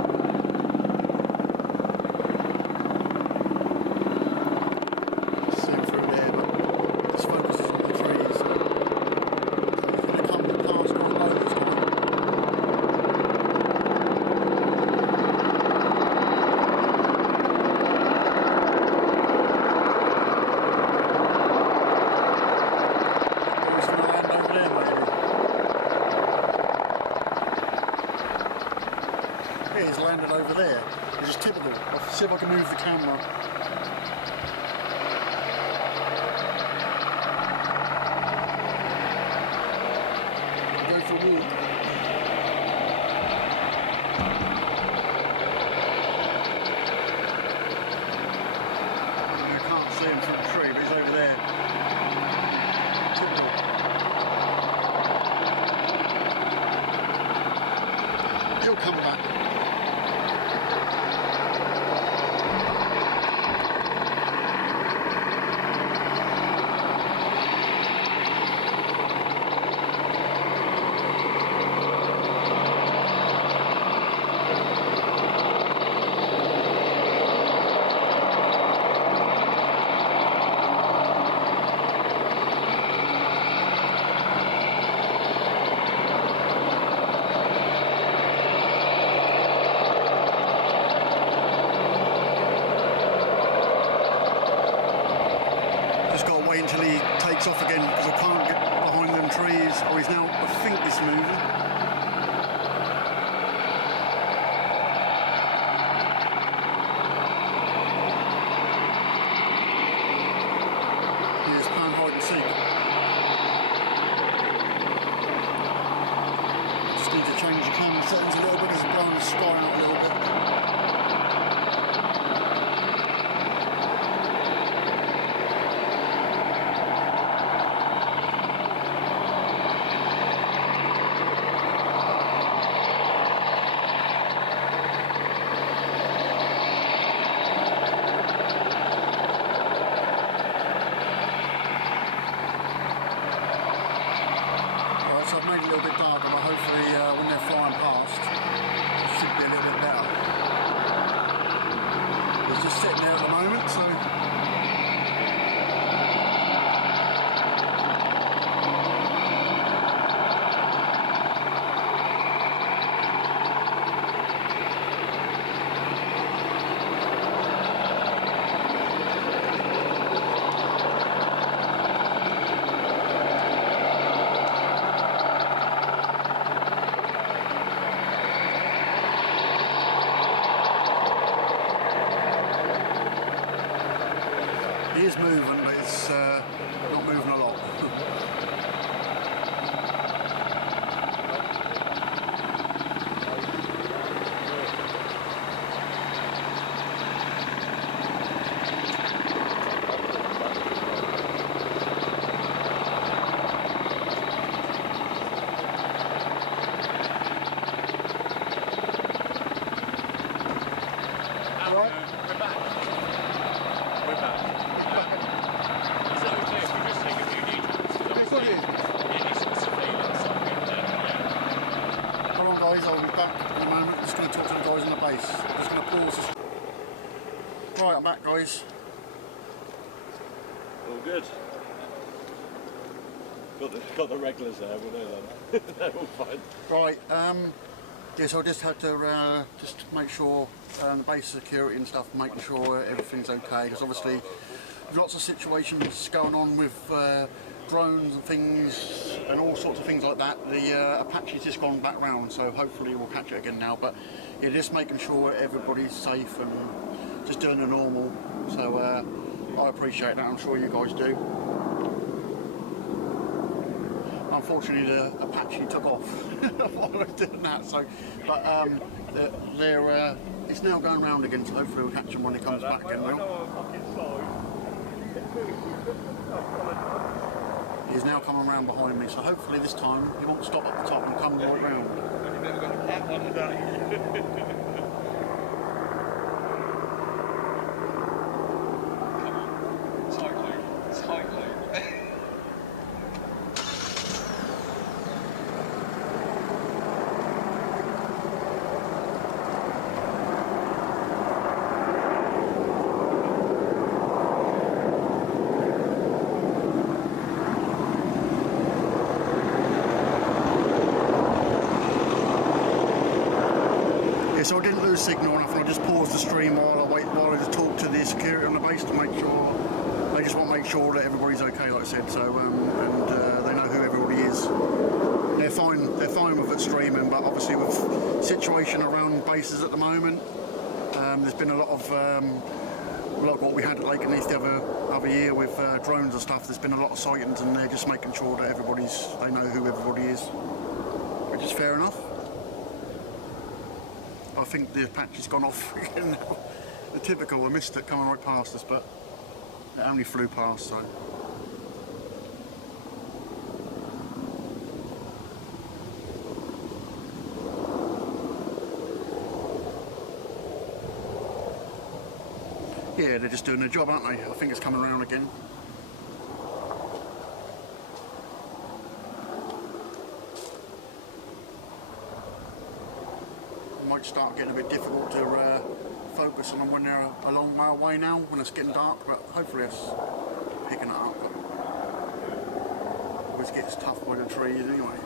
He's landed over there, which is typical. I'll see if I can move the camera. Go for a walk. I can't see him from the tree, but he's over there. Typical. He'll come back. takes off again because I can't get behind them trees. Oh, he's now, I think he's moving. He's playing hide and seek. Just need to change the camera settings a little bit because it's blowing the sky out a little bit. It is moving, but it's not moving a lot. I'll be back in a moment. Just going to talk to the guys on the base. Just going to pause this. Right, I'm back, guys. All good. Got the regulars there, we know them. They're all fine. Right, yes, I just had to just make sure the base security and stuff, making sure everything's okay, because obviously lots of situations going on with drones and things and all sorts of things like that. The Apache's just gone back round, so hopefully we'll catch it again now, but yeah, just making sure everybody's safe and just doing the normal, so I appreciate that. I'm sure you guys do. Unfortunately the Apache took off while I was doing that, so but it's now going round again, so hopefully we'll catch him when he comes back again now. He's now coming around behind me, so hopefully this time he won't stop at the top and come right round. You've never got a cat on today. Come on, tight loop, tight loop. So I didn't lose signal or nothing, I just paused the stream while I just talked to the security on the base to make sure, they just want to make sure that everybody's okay, like I said, so, and they know who everybody is. They're fine with it streaming, but obviously with situation around bases at the moment, there's been a lot of, like what we had at Lake and East the other year with drones and stuff, there's been a lot of sightings and they're just making sure that they know who everybody is, which is fair enough. I think the Apache's gone off again now. The typical, I missed it coming right past us, but it only flew past, so. Yeah, they're just doing their job, aren't they? I think it's coming around again. Might start getting a bit difficult to focus on them when they're a long way away now, when it's getting dark, but hopefully it's picking it up. But it always gets tough by the trees anyway.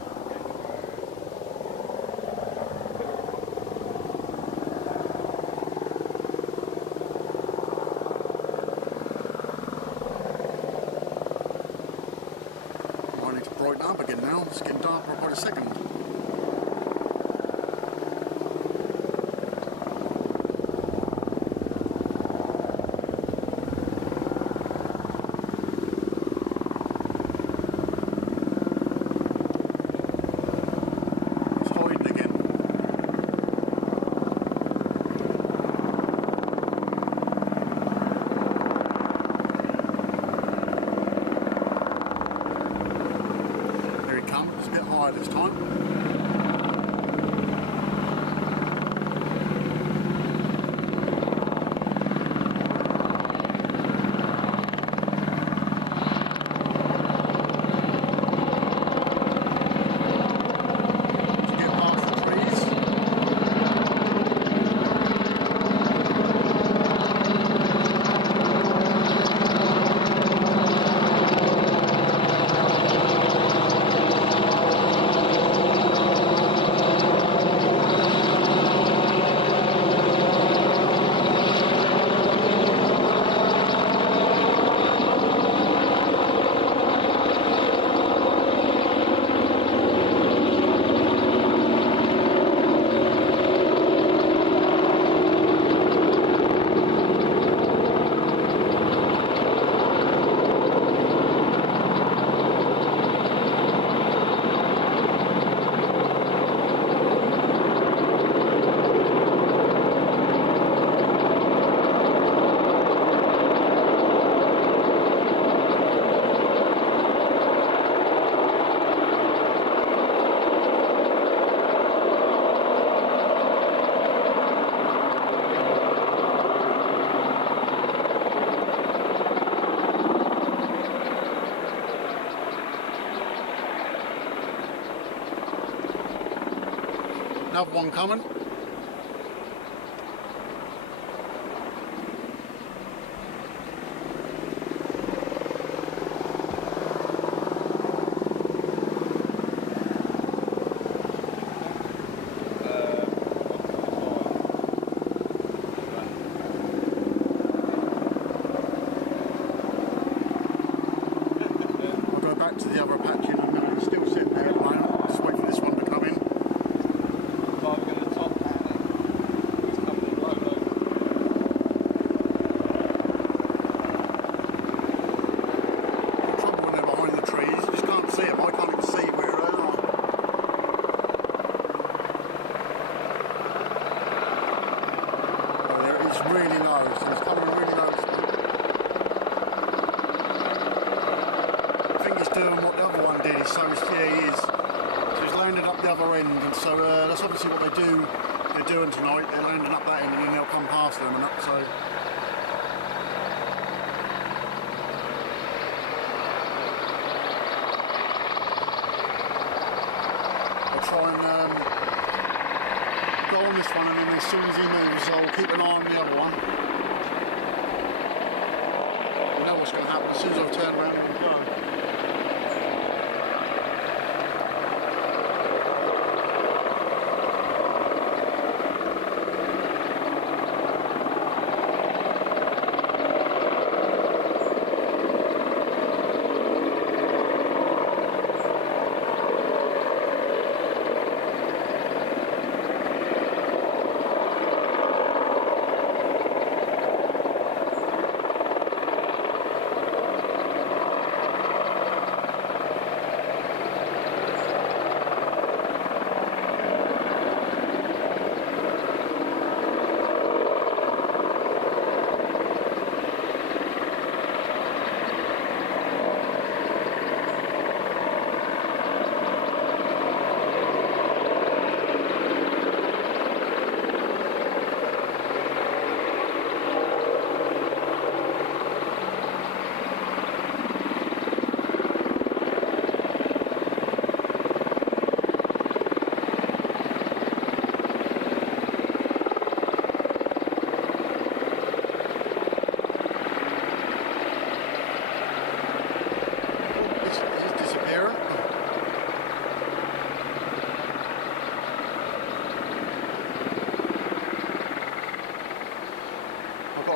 brighten up again now. It's getting darker by the second. It's a bit higher this time. Another one coming. I'll go back to the other Apache in a minute. It's still sitting there at the moment. Just wait for this one to come in. Really low, so it's coming really low. I think he's doing what the other one did, so yeah, he is. So he's landed up the other end, and so that's obviously what they're doing tonight. They're landing up that end, and then they'll come past them and up, so. I'll try and go on this one, and then as soon as he moves, I'll keep an eye on the other one. You know what's going to happen as soon as I turn around and go.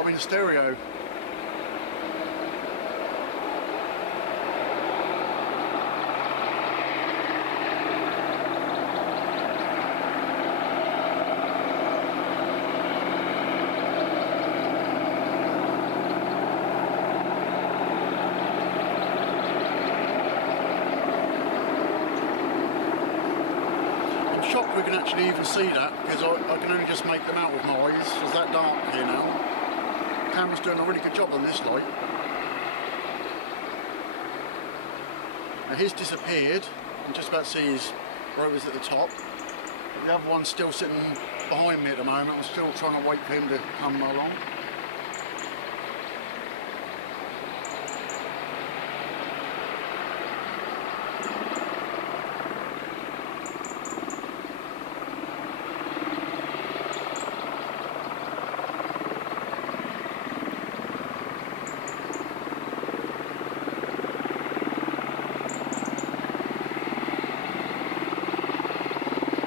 In stereo. shocked we can actually even see that, because I can only just make them out with my eyes. It's that dark here now. The camera's doing a really good job on this light. Now his disappeared. I'm just about to see his rotors at the top. The other one's still sitting behind me at the moment. I'm still trying to wait for him to come along.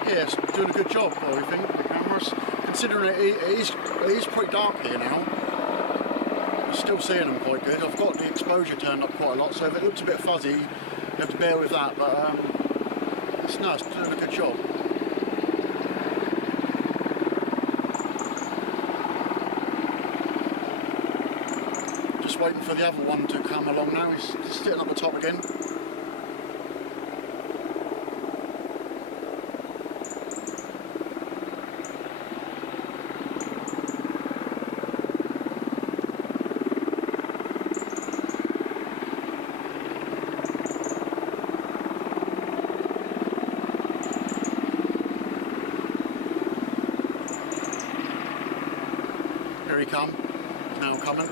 Yeah, it's doing a good job, I think, the cameras. Considering it is pretty dark here now, I'm still seeing them quite good. I've got the exposure turned up quite a lot, so if it looks a bit fuzzy, you have to bear with that, but it's doing a good job. Just waiting for the other one to come along now. He's sitting up the top again. Here he come, he's now coming.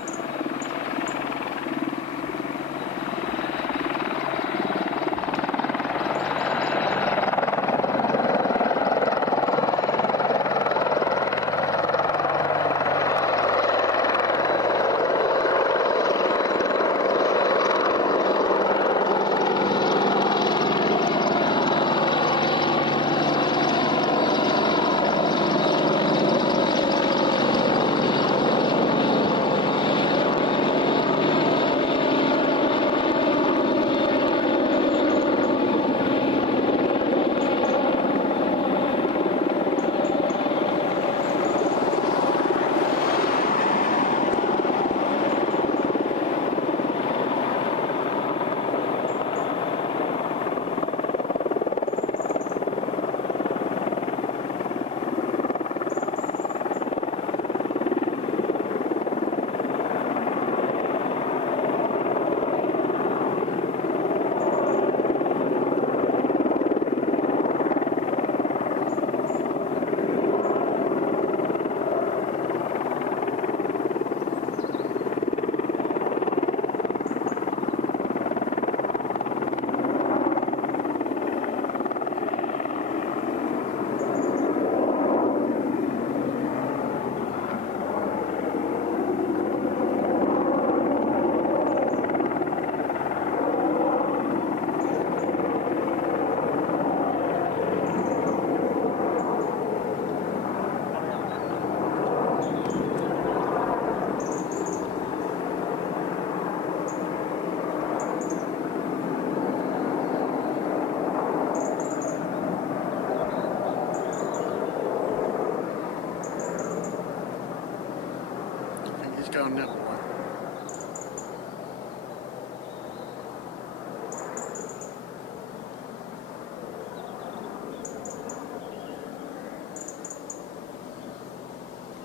Going that way.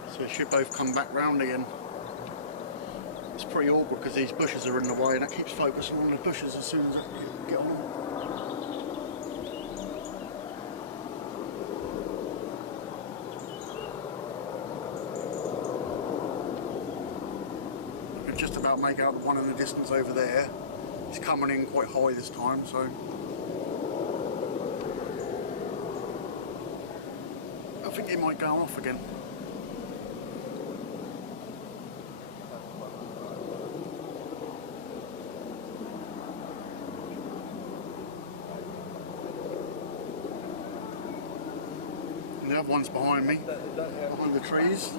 So they should both come back round again. It's pretty awkward because these bushes are in the way and that keeps focusing on the bushes as soon as I get on. Just about make out the one in the distance over there. He's coming in quite high this time, so I think he might go off again. And the other one's behind me, behind the trees.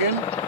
again.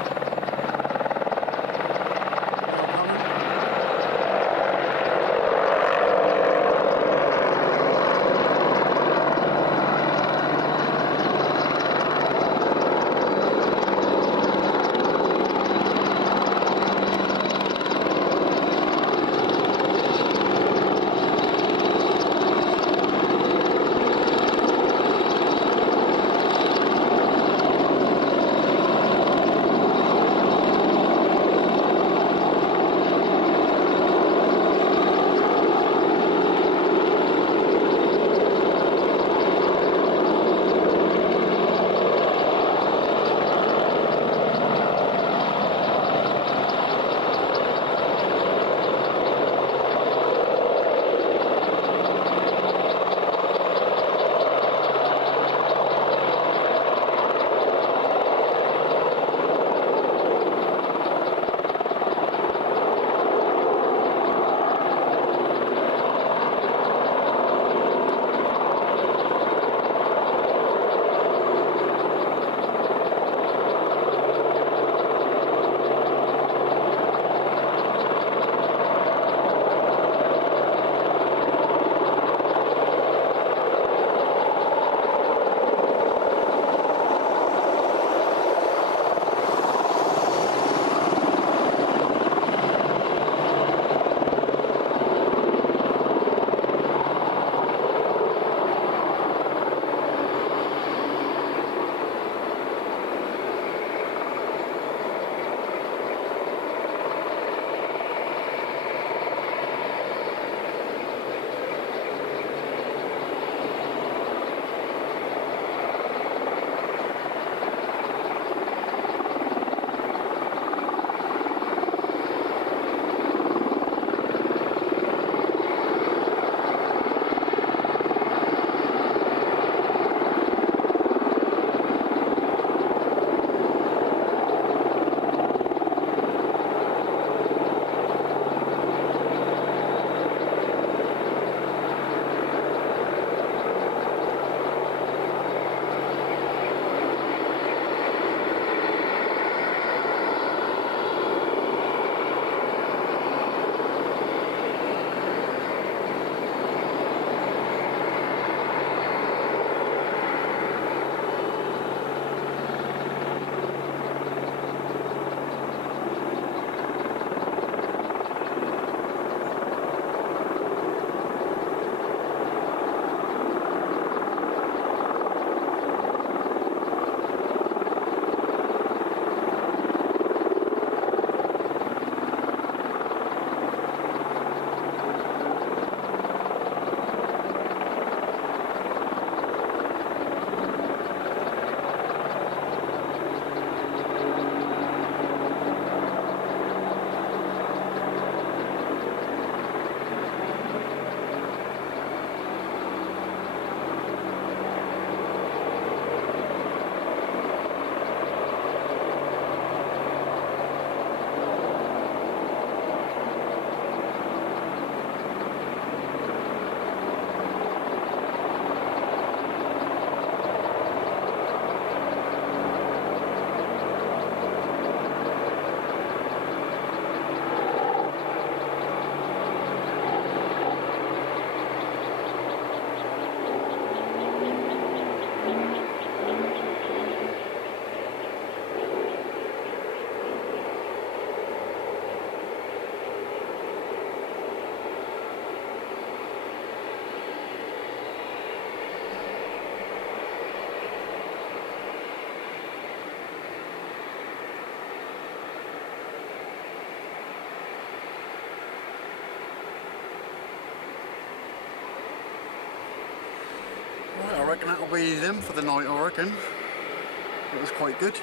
Right, I reckon that'll be them for the night, I reckon. It was quite good.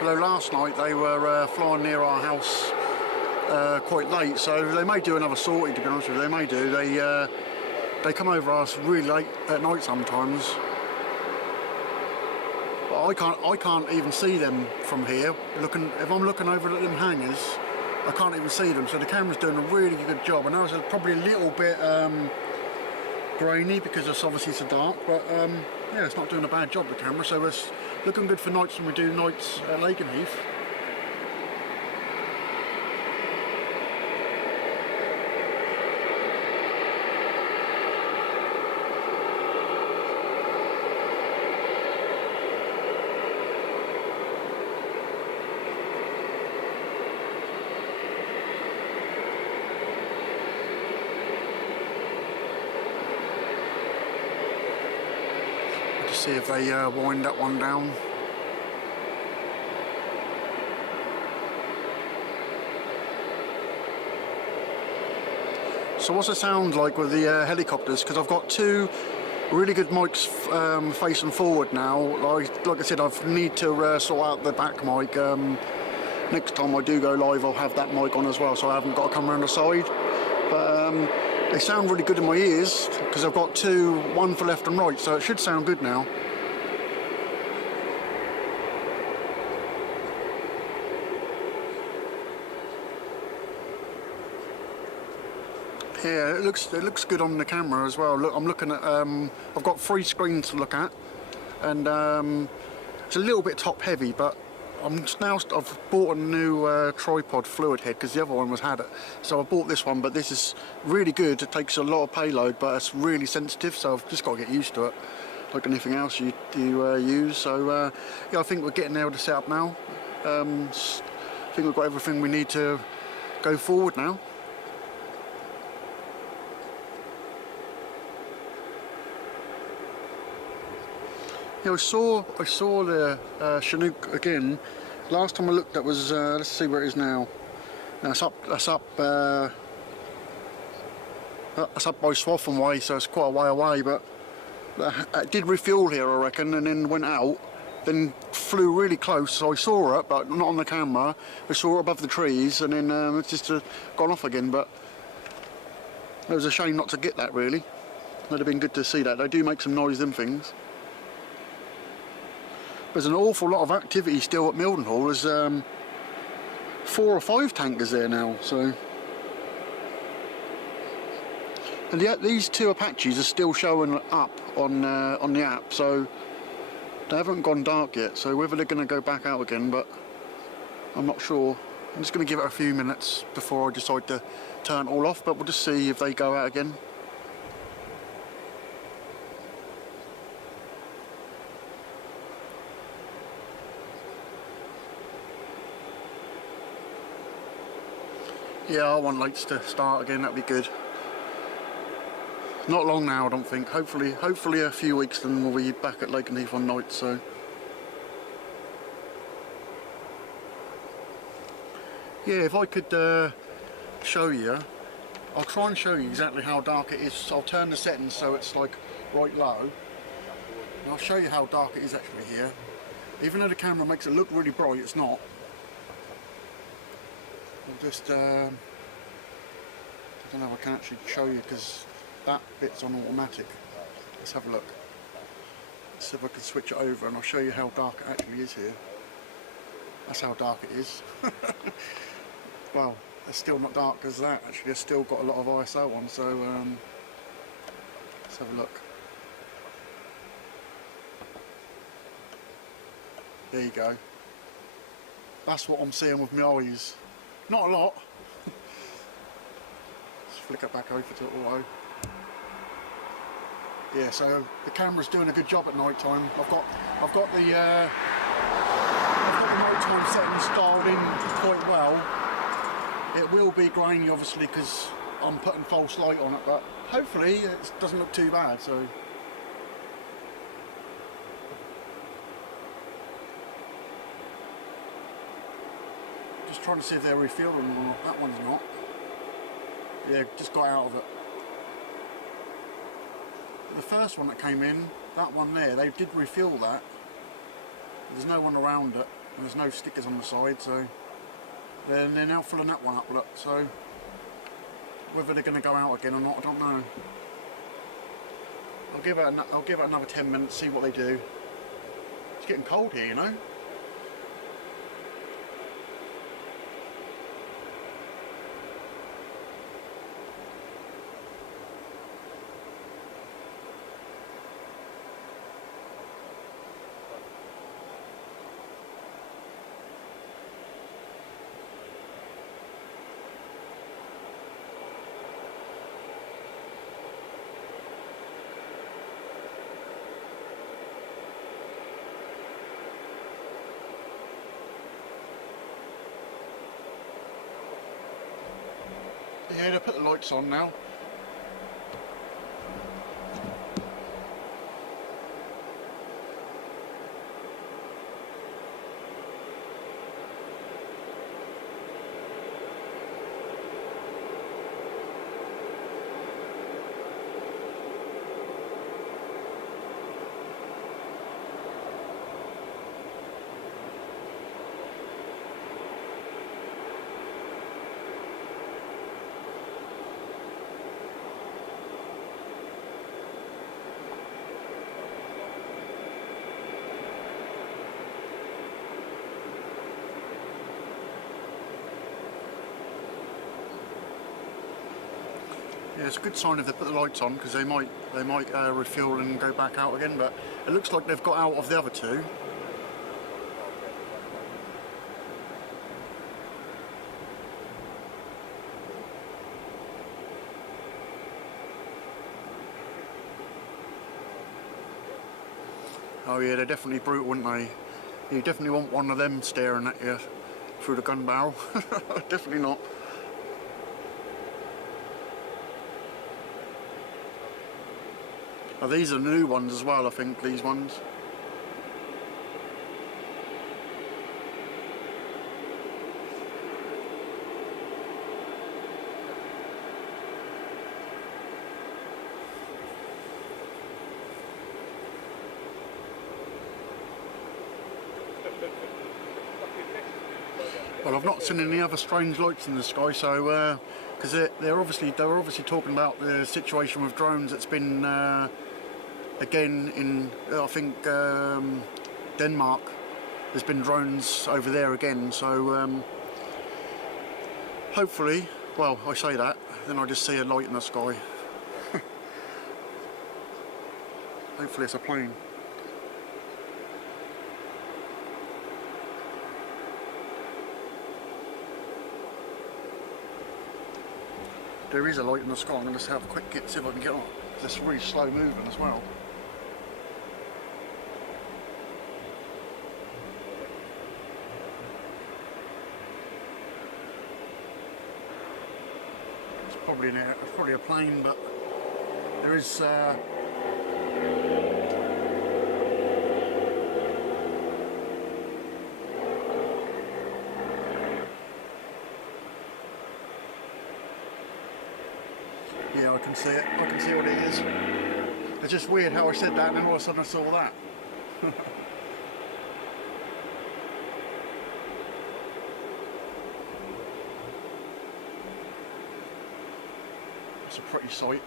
Although last night they were flying near our house quite late, so they may do another sortie, to be honest with you. They may do. They come over us really late at night sometimes. But I can't even see them from here. If I'm looking over at them hangars, I can't even see them. So the camera's doing a really good job. I know it's probably a little bit grainy because it's obviously so dark, but yeah, it's not doing a bad job, the camera. So looking good for nights when we do nights at Lakenheath. See if they wind that one down. So what's it sound like with the helicopters? Because I've got two really good mics facing forward now. Like I said, I need to sort out the back mic. Next time I do go live, I'll have that mic on as well, so I haven't got to come around the side. But they sound really good in my ears because I've got two, one for left and right, so it should sound good now. Yeah, it looks good on the camera as well. Look, I'm looking at I've got 3 screens to look at, and it's a little bit top heavy, but I've bought a new tripod fluid head because the other one had it, so I bought this one. But this is really good. It takes a lot of payload, but it's really sensitive, so I've just got to get used to it, like anything else you use. So yeah, I think we're getting there with the setup now. I think we've got everything we need to go forward now. Yeah, I saw the Chinook again. Last time I looked, that was let's see where it is now. That's up by Swaffham way, so it's quite a way away. But it did refuel here, I reckon, and then went out. Then flew really close, so I saw it, but not on the camera. I saw it above the trees, and then it's just gone off again. But it was a shame not to get that. Really, it'd have been good to see that. They do make some noise, them things. There's an awful lot of activity still at Mildenhall. There's 4 or 5 tankers there now. So, and yet these 2 Apaches are still showing up on the app. So they haven't gone dark yet. So whether they're going to go back out again, but I'm not sure. I'm just going to give it a few minutes before I decide to turn it all off. But we'll just see if they go out again. Yeah, I want lights to start again, that'd be good. Not long now, I don't think. Hopefully a few weeks, then we'll be back at Lakenheath on night, so. Yeah, if I could show you, I'll try and show you exactly how dark it is. I'll turn the settings so it's like right low. And I'll show you how dark it is actually here. Even though the camera makes it look really bright, it's not. I'll just, I don't know if I can actually show you because that bit's on automatic. Let's have a look. Let's see if I can switch it over and I'll show you how dark it actually is here. That's how dark it is. Well, it's still not dark as that actually. It's still got a lot of ISO on, so let's have a look. There you go. That's what I'm seeing with my eyes. Not a lot. Let's flick it back over to auto. Yeah, so the camera's doing a good job at night time. I've got the nighttime settings dialed in quite well. It will be grainy obviously because I'm putting false light on it, but hopefully it doesn't look too bad. So. Just trying to see if they're refueling or not. That one's not. Yeah, just got out of it. The first one that came in, that one there, they did refuel that. There's no one around it, and there's no stickers on the side, so they're now filling that one up. Look, so whether they're going to go out again or not, I don't know. I'll give it another 10 minutes, see what they do. It's getting cold here, you know. Yeah, they put the lights on now. Yeah, it's a good sign if they put the lights on, because they might refuel and go back out again. But it looks like they've got out of the other two. Oh yeah, they're definitely brutal, aren't they? You definitely want one of them staring at you through the gun barrel. Definitely not. Oh, these are new ones as well, I think, these ones. Well, I've not seen any other strange lights in the sky, so because they're obviously talking about the situation with drones that's been again in I think Denmark. There's been drones over there again, so hopefully, well, I say that, then I just see a light in the sky. Hopefully it's a plane. There is a light in the sky. I'm going to have a quick get, see if I can get on. It's really slow moving as well. It's probably it's probably a plane, but there is. Yeah, I can see it. I can see what it is. It's just weird how I said that and then all of a sudden I saw that. It's a pretty sight.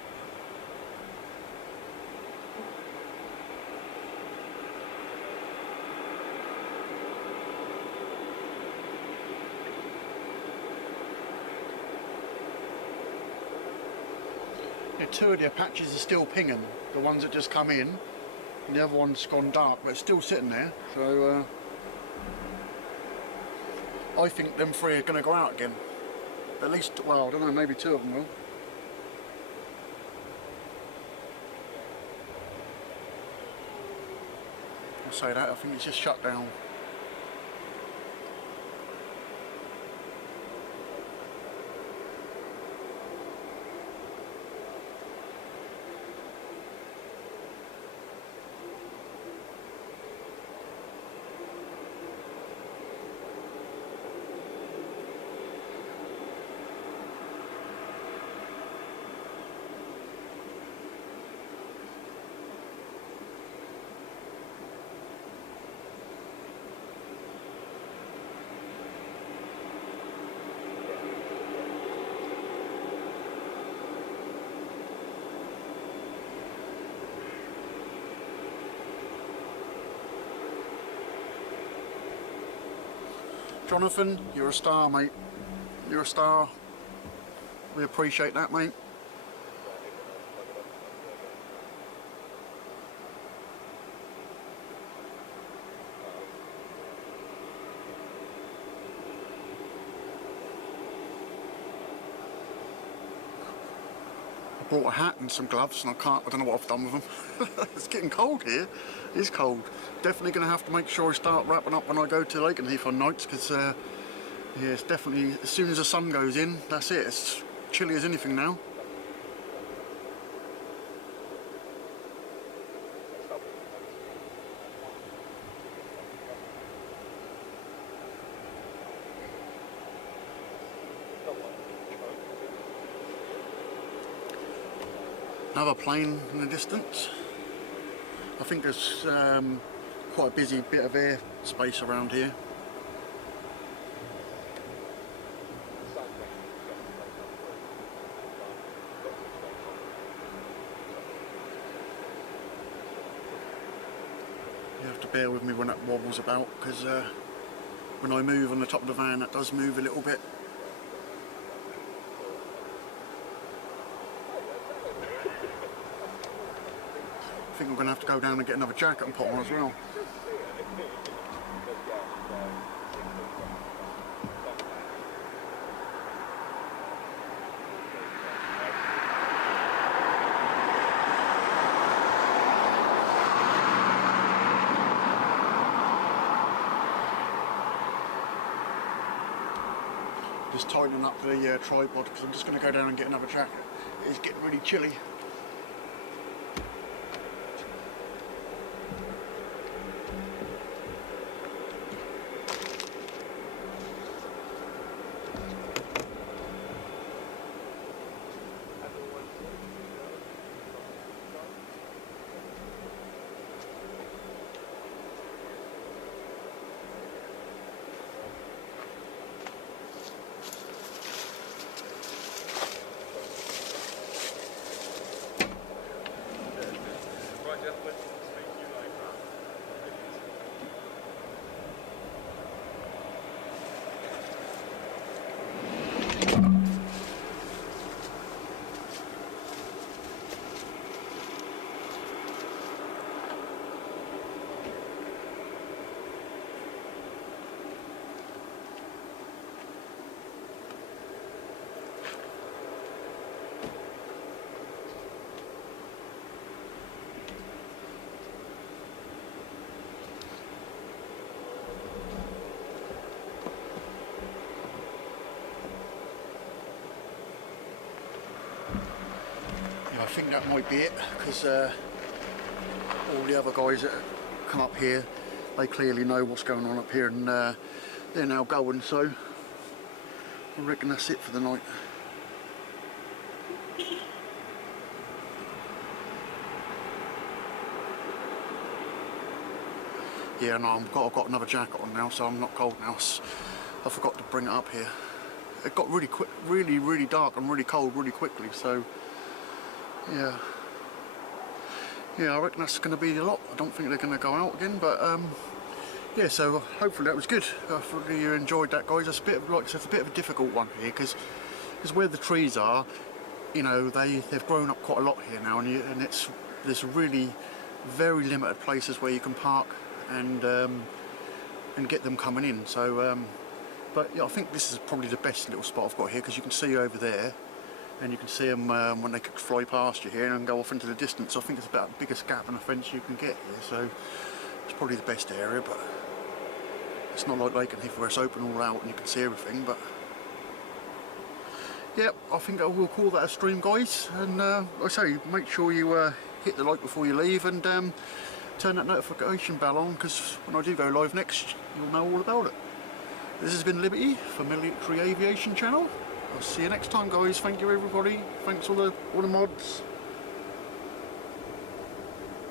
Yeah, two of the Apaches are still pinging, the ones that just come in, and the other one's gone dark, but it's still sitting there, so I think them three are going to go out again. At least, well, I don't know, maybe two of them will. I'll say that, I think it's just shut down. Jonathan, you're a star, mate. You're a star. We appreciate that, mate. I bought a hat and some gloves and I don't know what I've done with them. It's getting cold here. It is cold. Definitely going to have to make sure I start wrapping up when I go to Lakenheath on nights, because yeah, it's definitely, as soon as the sun goes in, that's it. It's chilly as anything now. Another plane in the distance. I think there's quite a busy bit of air space around here. You have to bear with me when that wobbles about, because when I move on the top of the van, that does move a little bit. I think I'm going to have to go down and get another jacket and put on as well. Just tightening up the tripod because I'm just going to go down and get another jacket. It's getting really chilly. I think that might be it, because all the other guys that come up here, they clearly know what's going on up here, and they're now going, so I reckon that's it for the night. Yeah, no, I've got another jacket on now, so I'm not cold now. I forgot to bring it up here. It got really quick, really dark and really cold really quickly, so yeah, I reckon that's going to be a lot. I don't think they're going to go out again, but yeah, so hopefully that was good. I really enjoyed that, guys. It's a bit of, like I said, it's a bit of a difficult one here, because where the trees are, you know, they've grown up quite a lot here now, and there's really very limited places where you can park and get them coming in. So but yeah, I think this is probably the best little spot I've got here, because you can see over there, and you can see them when they could fly past you here and go off into the distance. I think it's about the biggest gap in a fence you can get here, so it's probably the best area. But it's not like Lake and Heath where it's open all out and you can see everything. But yeah, I think I will call that a stream, guys. And like I say, make sure you hit the like before you leave, and turn that notification bell on, because when I do go live next, you'll know all about it. This has been Liberty for Military Aviation Channel. I'll see you next time, guys. Thank you, everybody. Thanks all the mods.